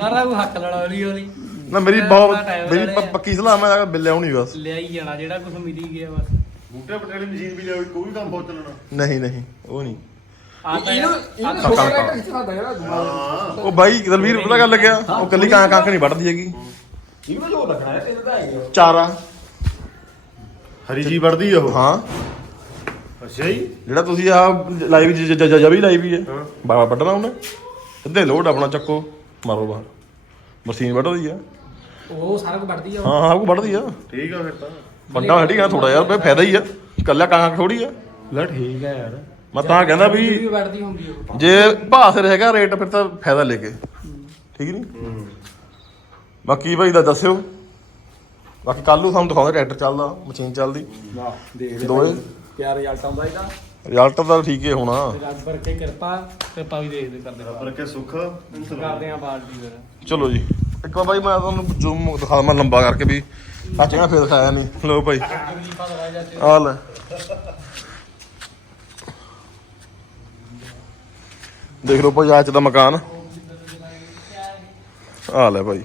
ਸਾਰਾ ਉਹ ਹੱਕ ਲੜਾ ਹੌਲੀ ਹੌਲੀ। ਨਾ ਮੇਰੀ ਮੈਂ ਬਹੁਤ ਆਪਣਾ time ਮੇਰੀ ਲੈ ਪ- ਲਿਆ। ਪੱਕੀ ਸਲਾਹ ਮੈਂ ਬਿੱਲ ਲਿਆਉਣੀ ਬਸ। ਲਿਆਈ ਜਾਣਾ ਜਿਹੜਾ ਕੁਝ ਮਿਲੀ ਗਿਆ ਬਸ। ਬੂਟੇ ਪਟੇਲੀ ਮਸ਼ੀਨ ਵੀ ਲਿਆਓ ਕੋਈ ਕੰਮ ਬਹੁਤ ਚੱਲਣਾ। ਨਹੀਂ ਨਹੀਂ ਉਹ ਨਹੀਂ। ਆ ਤਾਂ ਇਹਨੂੰ ਯਾਰ- ਇਹਨੂੰ ਹਾਂ, ਛੋਟਾ ਹਾਂ, ਟਰੈਕਟਰ ਚਲਾਉਂਦਾ ਯਾਰ ਦੁਆ ਉਹ ਬਾਈ ਦਲਵੀਰ ਉਹਦਾ ਗੱਲ ਲੱਗਿਆ ਉਹ ਕੱਲੀ ਕਾਂ ਕਾਂਕ ਨਹੀਂ ਵੱਢਦੀ ਹੈਗੀ। ਇਹਨੂੰ ਜੋ ਲੱਗਣਾ ਹੈ ਤੈਨੂੰ ਤਾਂ ਆਈ ਚਾਰਾ। ਹਰੀ ਜੀ ਵੜਦੀ ਆ ਉਹ? ਹਾਂ। ਅੱਛਾ ਜੀ। ਜਿਹੜਾ ਤੁਸੀਂ ਆ ਲਾਈਵ ਜਬੀ ਲਾਈਵ ਹੀ ਹੈ। ਬਾਬਾ ਵੱਢਣਾ ਉਹਨੇ। ਸਿੱਧੇ ਲੋਡ ਆਪਣਾ ਚੱਕੋ। ਮਾਰੋ ਬਾਹਰ। ਮਸ਼ੀਨ ਵੱਢਦੀ ਆ। ਉਹ ਸਾਰਾ ਕੁ ਵੜਦੀ ਆ ਹਾਂ ਹਾਂ ਉਹ ਵੱਢਦੀ ਆ। ਠੀਕ ਆ ਫਿਰ ਤਾਂ। ਵੱਡਾ ਹਟੀ ਗਾ ਥੋੜਾ ਯਾਰ ਬਈ ਫਾਇਦਾ ਹੀ ਆ। ਕੱਲਾ ਕਾਂਕ ਥੋੜੀ ਆ। ਲੈ ਠੀਕ ਹੈ ਯਾਰ। ਮੈਂ ਤਾਂ ਕਹਿੰਦਾ ਵੀ ਵੀ ਵੜਦੀ ਹੁੰਦੀ ਉਹ ਜੇ ਭਾਅ ਰਹੇਗਾ ਰੇਟ ਫਿਰ ਤਾਂ ਫਾਇਦਾ ਲੈ ਕੇ। ਠੀਕ ਨਹੀਂ ਬਾਕੀ ਭਾਈ ਦਾ ਦੱਸਿਓ। ਬਾਕੀ ਕੱਲ ਨੂੰ ਸਾਨੂੰ ਦਿਖਾਉਂਦੇ ਟਰੈਕਟਰ ਚੱਲਦਾ ਮਸ਼ੀਨ ਚੱਲਦੀ। ਵਾਹ ਦੇਖ ਲੈ ਦੋਏ। ਕਿਆ ਰਿਜ਼ਲਟ ਆਉਂਦਾ ਇਹਦਾ? ਰਿਜ਼ਲਟ ਤਾਂ ਠੀਕ ਹੀ ਹੋਣਾ। ਰੱਬ ਵਰਕੇ ਕਿਰਪਾ ਕਿਰਪਾ ਵੀ ਦੇਖਦੇ ਕਰਦੇ ਰੱਬ ਰੱਖੇ ਸੁੱਖ ਕਰਦੇ ਆ ਬਾਲਟੀ ਫਿਰ। ਚਲੋ ਜੀ। ਇੱਕ ਵਾਰ ਬਾਈ ਮੈਂ ਤੁਹਾਨੂੰ ਜ਼ੂਮ ਦਿਖਾ ਮੈਂ ਲੰਬਾ ਕਰਕੇ ਵੀ। ਆ ਚੰਗਾ ਫੇਰ ਦਿਖਾਇਆ ਨਹੀਂ ਲੋ ਭਾਈ ਆ ਲੈ। ਦੇਖ ਲਓ ਭਾਈ ਅੱਜ ਦਾ ਮਕਾਨ। ਆ ਲੈ ਭਾਈ